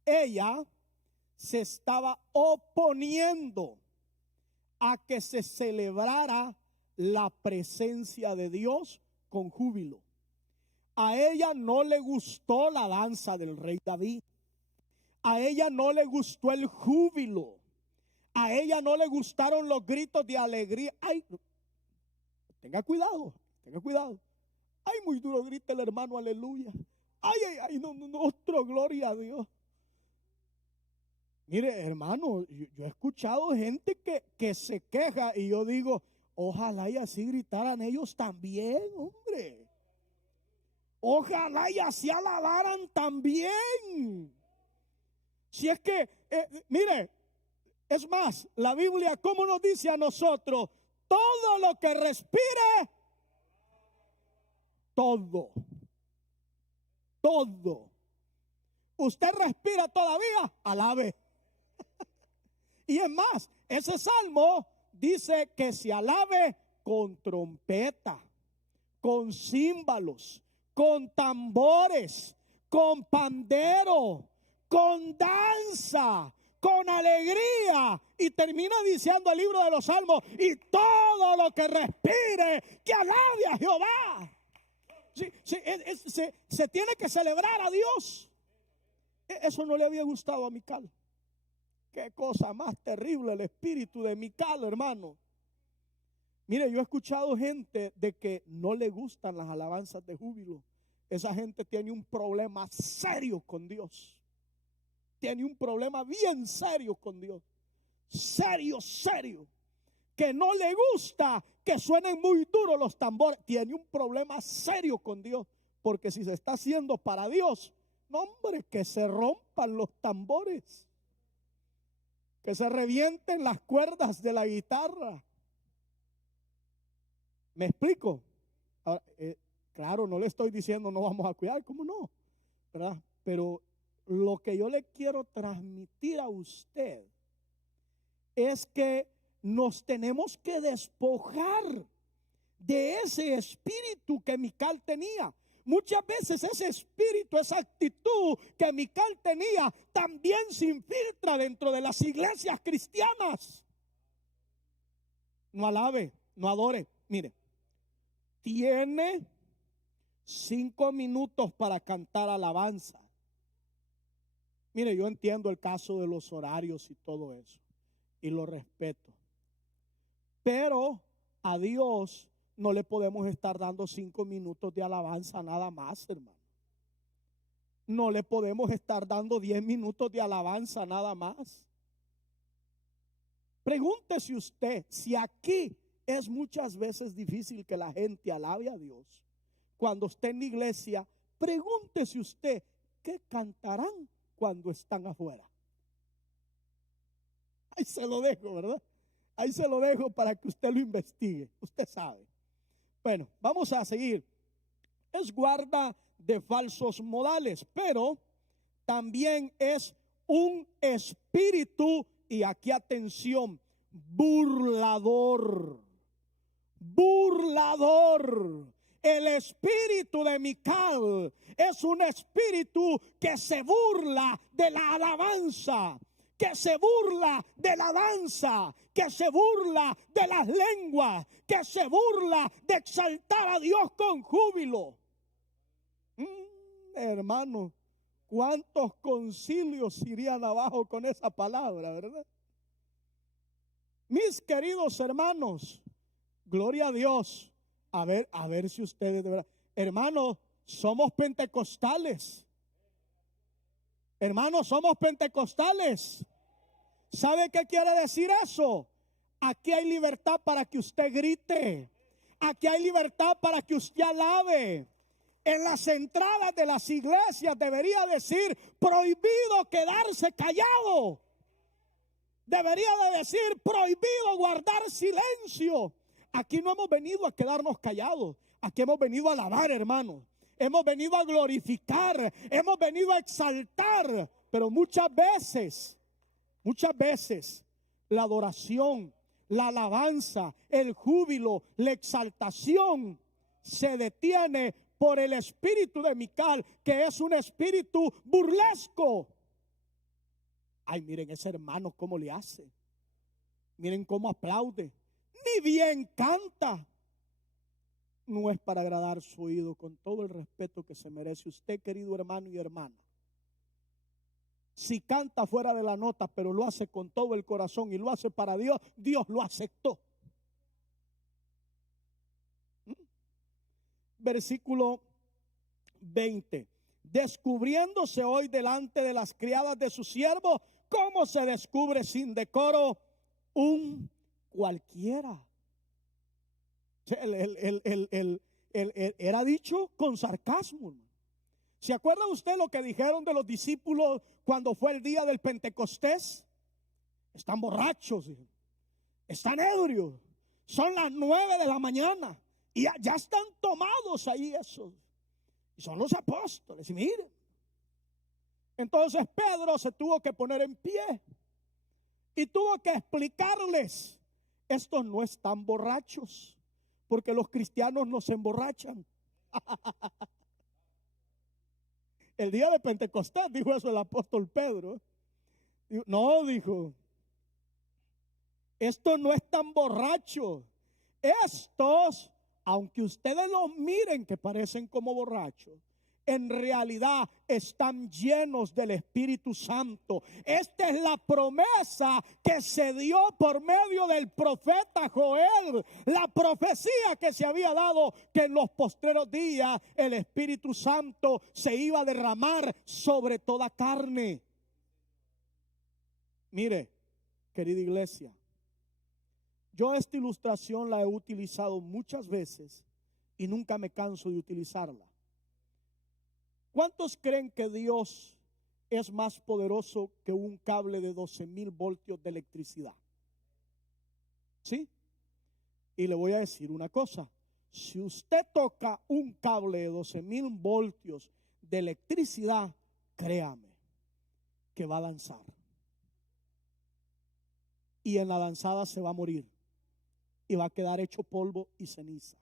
ella se estaba oponiendo a que se celebrara la presencia de Dios con júbilo. A ella no le gustó la danza del rey David. A ella no le gustó el júbilo. A ella no le gustaron los gritos de alegría. Ay, tenga cuidado, tenga cuidado. Ay, muy duro grita el hermano, aleluya. Ay, ay, ay, no, otro, gloria a Dios. Mire, hermano, yo he escuchado gente que se queja y yo digo: ojalá y así gritaran ellos también, hombre. Ojalá y así alabaran también. Si es que, mire, es más, la Biblia, ¿cómo nos dice a nosotros? Todo lo que respire, todo. Usted respira todavía, alabe. Y es más, ese salmo dice que se alabe con trompeta, con címbalos, con tambores, con pandero, con danza, con alegría. Y termina diciendo el libro de los Salmos: y todo lo que respire, que alabe a Jehová. Se tiene que celebrar a Dios. Eso no le había gustado a Mical. Qué cosa más terrible el espíritu de Mical, hermano. Mire, yo he escuchado gente de que no le gustan las alabanzas de júbilo. Esa gente tiene un problema serio con Dios. Tiene un problema bien serio con Dios. Serio, serio. Que no le gusta que suenen muy duros los tambores. Tiene un problema serio con Dios. Porque si se está haciendo para Dios, no, hombre, que se rompan los tambores. Que se revienten las cuerdas de la guitarra. ¿Me explico? Ahora, claro, no le estoy diciendo no vamos a cuidar, ¿cómo no? ¿Verdad? Pero lo que yo le quiero transmitir a usted es que nos tenemos que despojar de ese espíritu que Mical tenía. Muchas veces ese espíritu, esa actitud que Mical tenía, también se infiltra dentro de las iglesias cristianas. No alabe, no adore. Mire, tiene 5 minutos para cantar alabanza. Mire, yo entiendo el caso de los horarios y todo eso, y lo respeto. Pero a Dios no le podemos estar dando 5 minutos de alabanza nada más, hermano. No le podemos estar dando 10 minutos de alabanza nada más. Pregúntese usted si aquí es muchas veces difícil que la gente alabe a Dios. Cuando esté en la iglesia, pregúntese usted, ¿qué cantarán cuando están afuera? Ahí se lo dejo, ¿verdad? Ahí se lo dejo para que usted lo investigue. Usted sabe. Bueno, vamos a seguir. Es guarda de falsos modales, pero también es un espíritu, y aquí atención, burlador. Burlador. El espíritu de Mical es un espíritu que se burla de la alabanza, que se burla de la danza, que se burla de las lenguas, que se burla de exaltar a Dios con júbilo. Hermano, ¿cuántos concilios irían abajo con esa palabra, verdad? Mis queridos hermanos, gloria a Dios. A ver si ustedes de verdad, hermanos, somos pentecostales. Hermanos, somos pentecostales. ¿Sabe qué quiere decir eso? Aquí hay libertad para que usted grite. Aquí hay libertad para que usted alabe. En las entradas de las iglesias debería decir prohibido quedarse callado. Debería de decir prohibido guardar silencio. Aquí no hemos venido a quedarnos callados. Aquí hemos venido a alabar, hermanos. Hemos venido a glorificar. Hemos venido a exaltar. Pero muchas veces, la adoración, la alabanza, el júbilo, la exaltación se detiene por el espíritu de Mical, que es un espíritu burlesco. Ay, miren ese hermano cómo le hace. Miren cómo aplaude. Ni bien canta. No es para agradar su oído, con todo el respeto que se merece usted, querido hermano y hermana. Si canta fuera de la nota, pero lo hace con todo el corazón y lo hace para Dios, Dios lo aceptó. Versículo 20. Descubriéndose hoy delante de las criadas de su siervo, ¿cómo se descubre sin decoro un cualquiera? Era dicho con sarcasmo. ¿Se acuerda usted lo que dijeron de los discípulos cuando fue el día del Pentecostés? Están borrachos, están ebrios, son las 9 de la mañana y ya están tomados ahí esos. Y son los apóstoles, y miren. Entonces Pedro se tuvo que poner en pie y tuvo que explicarles: estos no están borrachos, porque los cristianos no se emborrachan. El día de Pentecostés dijo eso el apóstol Pedro. No, dijo, estos no están borrachos. Estos, aunque ustedes los miren que parecen como borrachos, en realidad están llenos del Espíritu Santo. Esta es la promesa que se dio por medio del profeta Joel, la profecía que se había dado que en los postreros días el Espíritu Santo se iba a derramar sobre toda carne. Mire, querida iglesia, yo esta ilustración la he utilizado muchas veces y nunca me canso de utilizarla. ¿Cuántos creen que Dios es más poderoso que un cable de 12,000 voltios de electricidad? ¿Sí? Y le voy a decir una cosa. Si usted toca un cable de 12,000 voltios de electricidad, créame que va a danzar. Y en la danzada se va a morir. Y va a quedar hecho polvo y ceniza.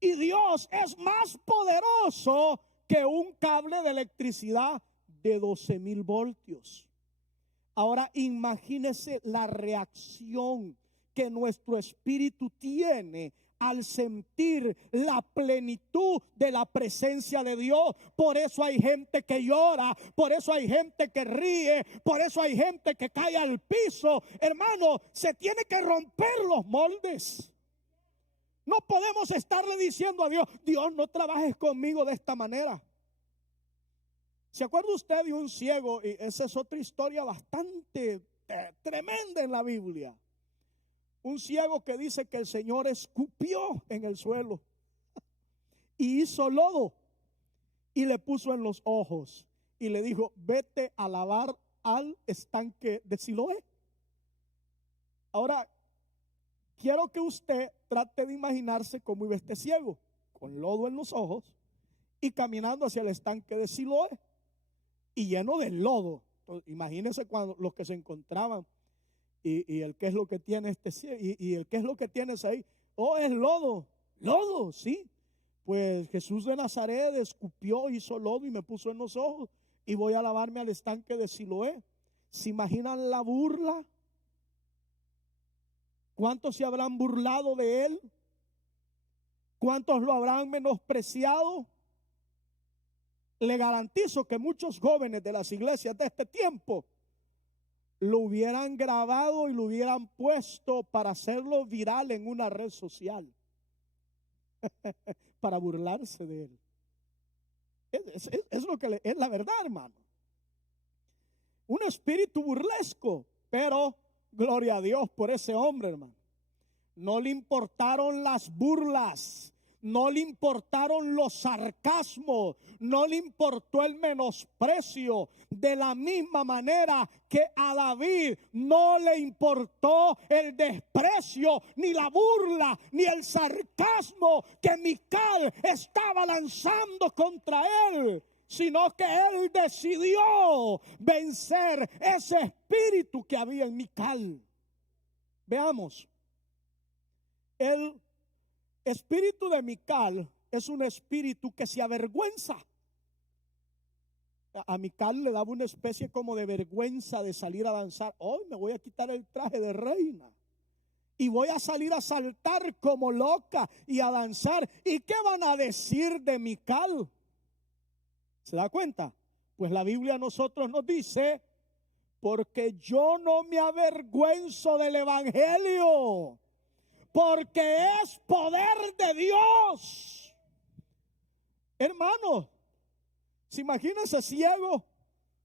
Y Dios es más poderoso que un cable de electricidad de 12,000 voltios. Ahora imagínese la reacción que nuestro espíritu tiene al sentir la plenitud de la presencia de Dios. Por eso hay gente que llora, por eso hay gente que ríe, por eso hay gente que cae al piso. Hermano, se tiene que romper los moldes. No podemos estarle diciendo a Dios, Dios, no trabajes conmigo de esta manera. ¿Se acuerda usted de un ciego? Y esa es otra historia bastante tremenda en la Biblia. Un ciego que dice que el Señor escupió en el suelo y hizo lodo y le puso en los ojos y le dijo, vete a lavar al estanque de Siloé. Ahora, quiero que usted trate de imaginarse cómo iba este ciego, con lodo en los ojos y caminando hacia el estanque de Siloé y lleno de lodo. Entonces, imagínense cuando los que se encontraban y el qué es lo que tiene este ciego y el qué es lo que tienes ahí. Oh, es lodo, lodo, sí. Pues Jesús de Nazaret escupió, hizo lodo y me puso en los ojos y voy a lavarme al estanque de Siloé. ¿Se imaginan la burla? ¿Cuántos se habrán burlado de él? ¿Cuántos lo habrán menospreciado? Le garantizo que muchos jóvenes de las iglesias de este tiempo lo hubieran grabado y lo hubieran puesto para hacerlo viral en una red social para burlarse de él. Es lo que es la verdad, hermano. Un espíritu burlesco, pero gloria a Dios por ese hombre, hermano. No le importaron las burlas, no le importaron los sarcasmos, no le importó el menosprecio. De la misma manera que a David no le importó el desprecio, ni la burla, ni el sarcasmo que Mical estaba lanzando contra él, sino que él decidió vencer ese espíritu que había en Mical. Veamos. El espíritu de Mical es un espíritu que se avergüenza. A Mical le daba una especie como de vergüenza de salir a danzar. Hoy me voy a quitar el traje de reina y voy a salir a saltar como loca y a danzar. ¿Y qué van a decir de Mical? ¿Se da cuenta? Pues la Biblia a nosotros nos dice, porque yo no me avergüenzo del evangelio, porque es poder de Dios. Hermano, ¿se imagina ese ciego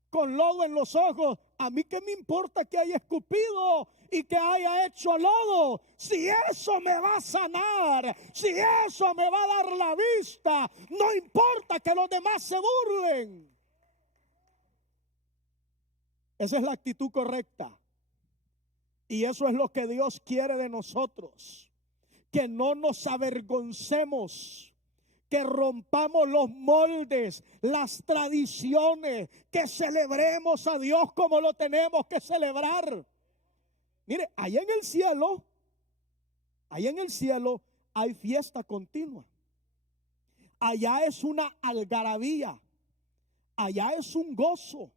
con lodo en los ojos? A mí qué me importa que haya escupido y que haya hecho lodo, si eso me va a sanar, si eso me va a dar la vista, no importa que los demás se burlen. Esa es la actitud correcta. Y eso es lo que Dios quiere de nosotros, que no nos avergoncemos, que rompamos los moldes, las tradiciones, que celebremos a Dios como lo tenemos que celebrar. Mire, allá en el cielo hay fiesta continua. Allá es una algarabía, allá es un gozo.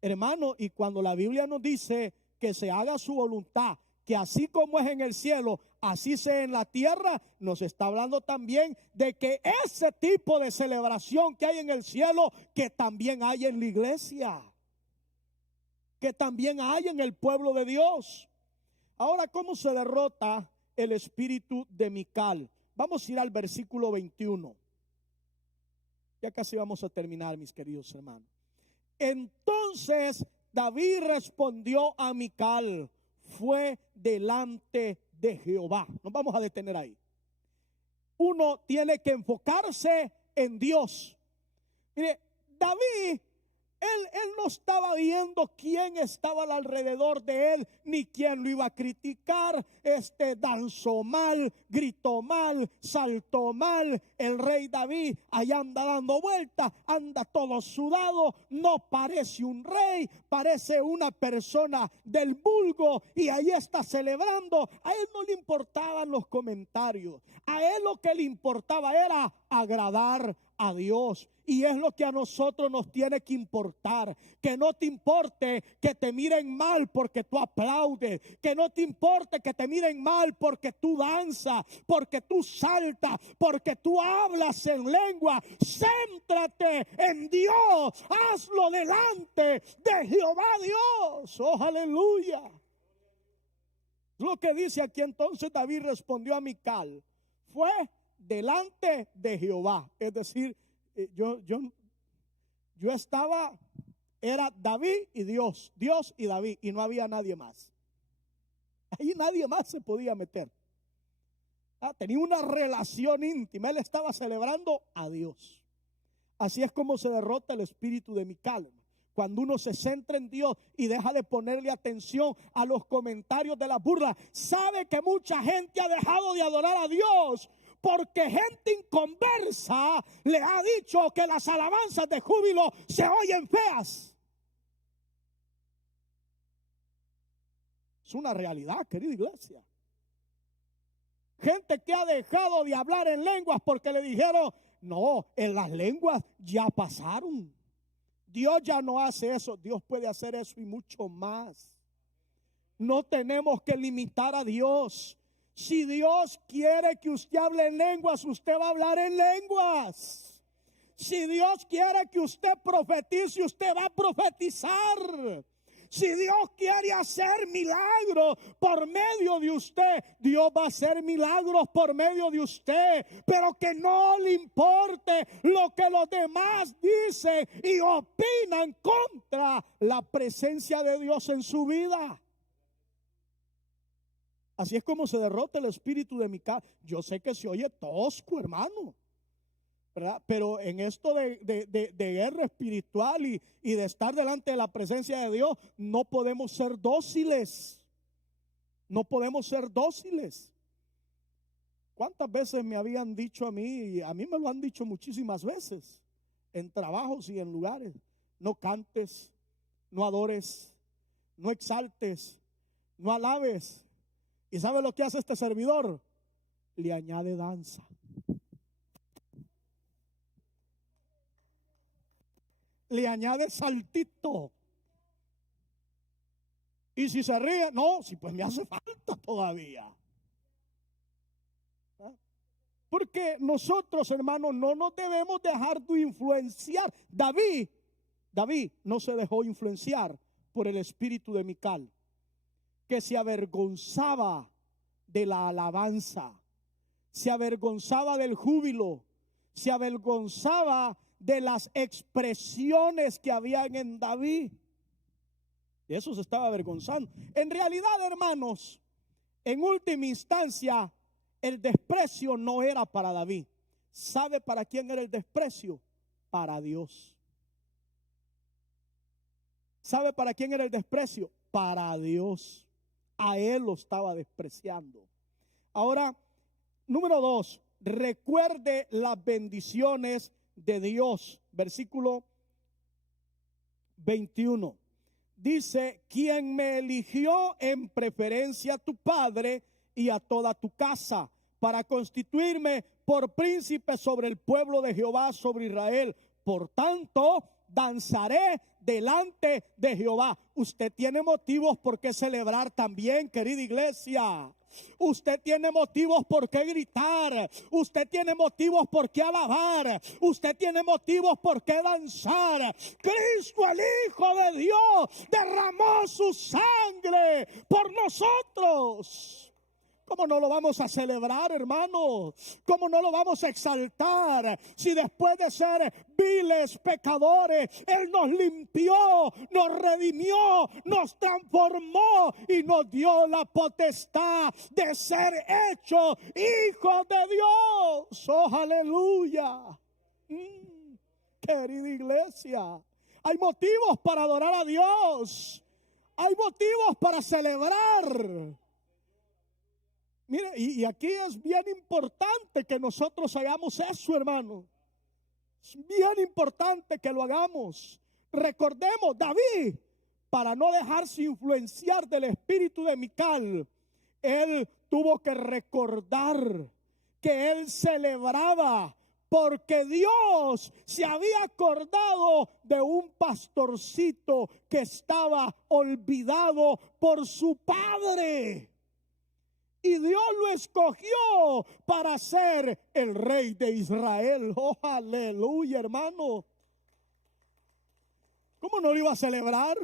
Hermano, y cuando la Biblia nos dice que se haga su voluntad, que así como es en el cielo, así sea en la tierra, nos está hablando también de que ese tipo de celebración que hay en el cielo, que también hay en la iglesia, que también hay en el pueblo de Dios. Ahora, ¿cómo se derrota el espíritu de Mical? Vamos a ir al versículo 21. Ya casi vamos a terminar, mis queridos hermanos. Entonces David respondió a Mical: fue delante de Jehová. Nos vamos a detener ahí. Uno tiene que enfocarse en Dios. Mire, David, él no estaba viendo quién estaba alrededor de él, ni quién lo iba a criticar. Danzó mal, gritó mal, saltó mal. El rey David allá anda dando vueltas, anda todo sudado, no parece un rey, parece una persona del vulgo, y ahí está celebrando. A él no le importaban los comentarios, a él lo que le importaba era agradar a Dios. Y es lo que a nosotros nos tiene que importar. Que no te importe que te miren mal porque tú aplaudes. Que no te importe que te miren mal porque tú danzas, porque tú saltas, porque tú hablas en lengua. Céntrate en Dios. Hazlo delante de Jehová Dios. Oh, aleluya. Lo que dice aquí, entonces David respondió a Mical: fue delante de Jehová. Es decir, yo estaba, era David y Dios, Dios y David, y no había nadie más. Ahí nadie más se podía meter. Tenía una relación íntima, él estaba celebrando a Dios. Así es como se derrota el espíritu de Mical. Cuando uno se centra en Dios y deja de ponerle atención a los comentarios de la burla. Sabe que mucha gente ha dejado de adorar a Dios porque gente inconversa le ha dicho que las alabanzas de júbilo se oyen feas. Es una realidad, querida iglesia. Gente que ha dejado de hablar en lenguas porque le dijeron: no, en las lenguas ya pasaron. Dios ya no hace eso. Dios puede hacer eso y mucho más. No tenemos que limitar a Dios. Si Dios quiere que usted hable en lenguas, usted va a hablar en lenguas. Si Dios quiere que usted profetice, usted va a profetizar. Si Dios quiere hacer milagros por medio de usted, Dios va a hacer milagros por medio de usted. Pero que no le importe lo que los demás dicen y opinan contra la presencia de Dios en su vida. Así es como se derrota el espíritu de Mical. Yo sé que se oye tosco, hermano, ¿verdad? Pero en esto de guerra espiritual y de estar delante de la presencia de Dios, no podemos ser dóciles. No podemos ser dóciles. ¿Cuántas veces me habían dicho a mí? Y a mí me lo han dicho muchísimas veces, en trabajos y en lugares: no cantes, no adores, no exaltes, no alabes. ¿Y sabe lo que hace este servidor? Le añade danza. Le añade saltito. Y si se ríe, no, si pues me hace falta todavía. Porque nosotros, hermanos, no nos debemos dejar de influenciar. David no se dejó influenciar por el espíritu de Mical, que se avergonzaba de la alabanza, se avergonzaba del júbilo, se avergonzaba de las expresiones que habían en David. De eso se estaba avergonzando. En realidad, hermanos, en última instancia, el desprecio no era para David. ¿Sabe para quién era el desprecio? Para Dios. ¿Sabe para quién era el desprecio? Para Dios. A él lo estaba despreciando. Ahora, número 2, recuerde las bendiciones de Dios. Versículo 21. Dice: quien me eligió en preferencia a tu padre y a toda tu casa, para constituirme por príncipe sobre el pueblo de Jehová, sobre Israel. Por tanto, danzaré delante de Jehová. Usted tiene motivos por qué celebrar también, querida iglesia. Usted tiene motivos por qué gritar. Usted tiene motivos por qué alabar. Usted tiene motivos por qué danzar. Cristo, el Hijo de Dios, derramó su sangre por nosotros. ¿Cómo no lo vamos a celebrar, hermanos? ¿Cómo no lo vamos a exaltar? Si después de ser viles pecadores, Él nos limpió, nos redimió, nos transformó y nos dio la potestad de ser hechos hijos de Dios. ¡Oh, aleluya! Querida iglesia, hay motivos para adorar a Dios. Hay motivos para celebrar. Mire, y aquí es bien importante que nosotros hagamos eso, hermano. Es bien importante que lo hagamos. Recordemos, David, para no dejarse influenciar del espíritu de Mical, él tuvo que recordar que él celebraba porque Dios se había acordado de un pastorcito que estaba olvidado por su padre. Y Dios lo escogió para ser el rey de Israel. ¡Oh, aleluya, hermano! ¿Cómo no lo iba a celebrar?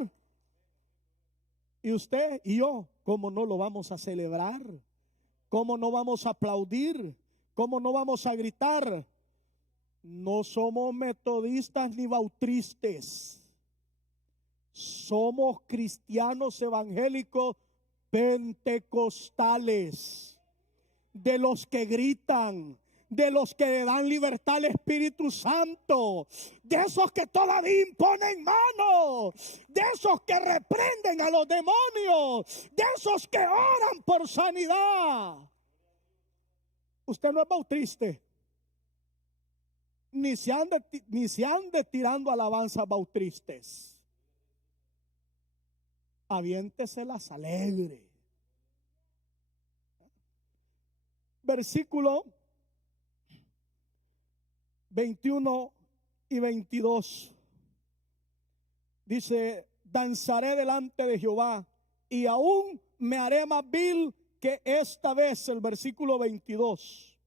Y usted y yo, ¿cómo no lo vamos a celebrar? ¿Cómo no vamos a aplaudir? ¿Cómo no vamos a gritar? No somos metodistas ni bautristas. Somos cristianos evangélicos pentecostales, de los que gritan, de los que le dan libertad al Espíritu Santo, de esos que todavía imponen manos, de esos que reprenden a los demonios, de esos que oran por sanidad. Usted no es bautista, ni se ande tirando alabanzas bautristas. Aviénteselas alegre. Versículo 21 y 22. Dice: danzaré delante de Jehová y aún me haré más vil que esta vez. El versículo 22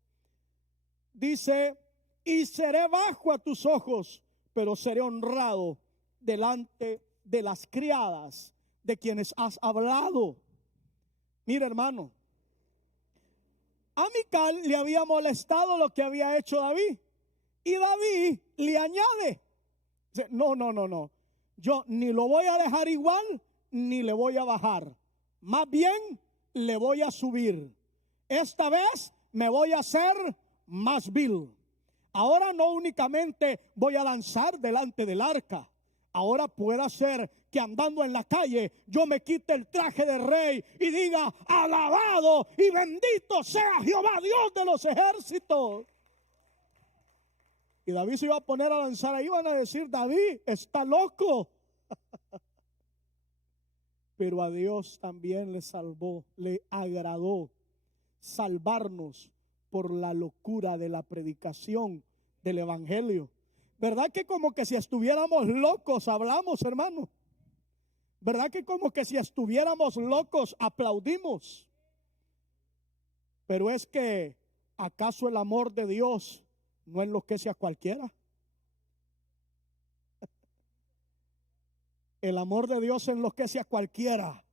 dice: y seré bajo a tus ojos, pero seré honrado delante de las criadas de quienes has hablado. Mira, hermano, a Mical le había molestado lo que había hecho David, y David le añade: no, yo ni lo voy a dejar igual ni le voy a bajar, más bien le voy a subir. Esta vez me voy a hacer más vil. Ahora no únicamente voy a danzar delante del arca, ahora puede ser que andando en la calle yo me quite el traje de rey y diga: alabado y bendito sea Jehová, Dios de los ejércitos. Y David se iba a poner a danzar ahí, van a decir: David está loco. Pero a Dios también le salvó, le agradó salvarnos por la locura de la predicación del evangelio. ¿Verdad que como que si estuviéramos locos hablamos, hermano? ¿Verdad que como que si estuviéramos locos aplaudimos? Pero es que, ¿acaso el amor de Dios no enloquece a cualquiera? El amor de Dios enloquece a cualquiera.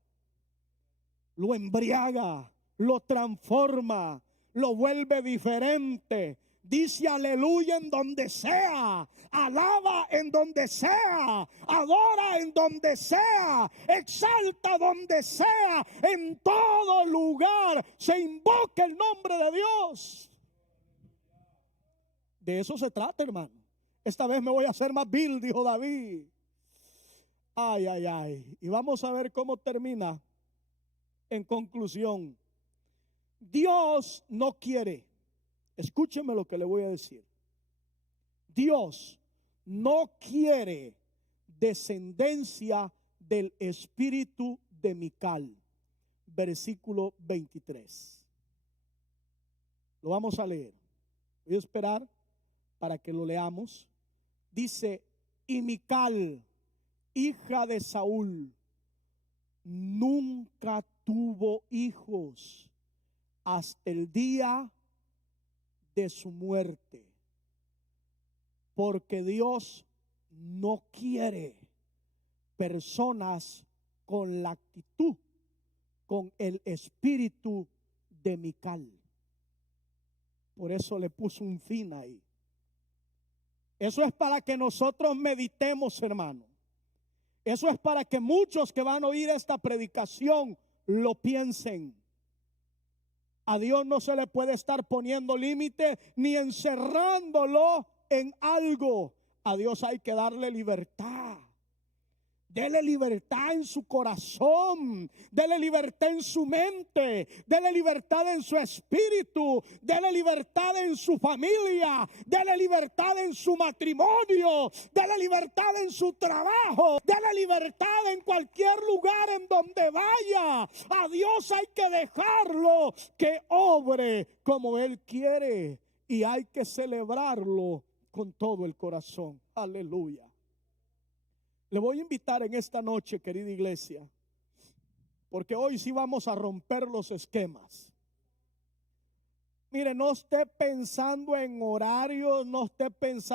Lo embriaga, lo transforma, lo vuelve diferente. Dice aleluya en donde sea, alaba en donde sea, adora en donde sea, exalta donde sea, en todo lugar se invoca el nombre de Dios. De eso se trata, hermano. Esta vez me voy a hacer más vil, dijo David. Ay. Y vamos a ver cómo termina. En conclusión, Dios no quiere. Escúcheme lo que le voy a decir. Dios no quiere descendencia del espíritu de Mical. Versículo 23. Lo vamos a leer. Voy a esperar para que lo leamos. Dice: y Mical, hija de Saúl, nunca tuvo hijos, hasta el día de su muerte. Porque Dios no quiere personas con la actitud, con el espíritu de Mical. Por eso le puso un fin ahí. Eso es para que nosotros meditemos, hermano. Eso es para que muchos que van a oír esta predicación lo piensen. A Dios no se le puede estar poniendo límite ni encerrándolo en algo. A Dios hay que darle libertad. Dele libertad en su corazón, dele libertad en su mente, dele libertad en su espíritu, dele libertad en su familia, dele libertad en su matrimonio, dele libertad en su trabajo, dele libertad en cualquier lugar en donde vaya. A Dios hay que dejarlo que obre como Él quiere y hay que celebrarlo con todo el corazón. Aleluya. Le voy a invitar en esta noche, querida iglesia, porque hoy sí vamos a romper los esquemas. Mire, no esté pensando en horarios, no esté pensando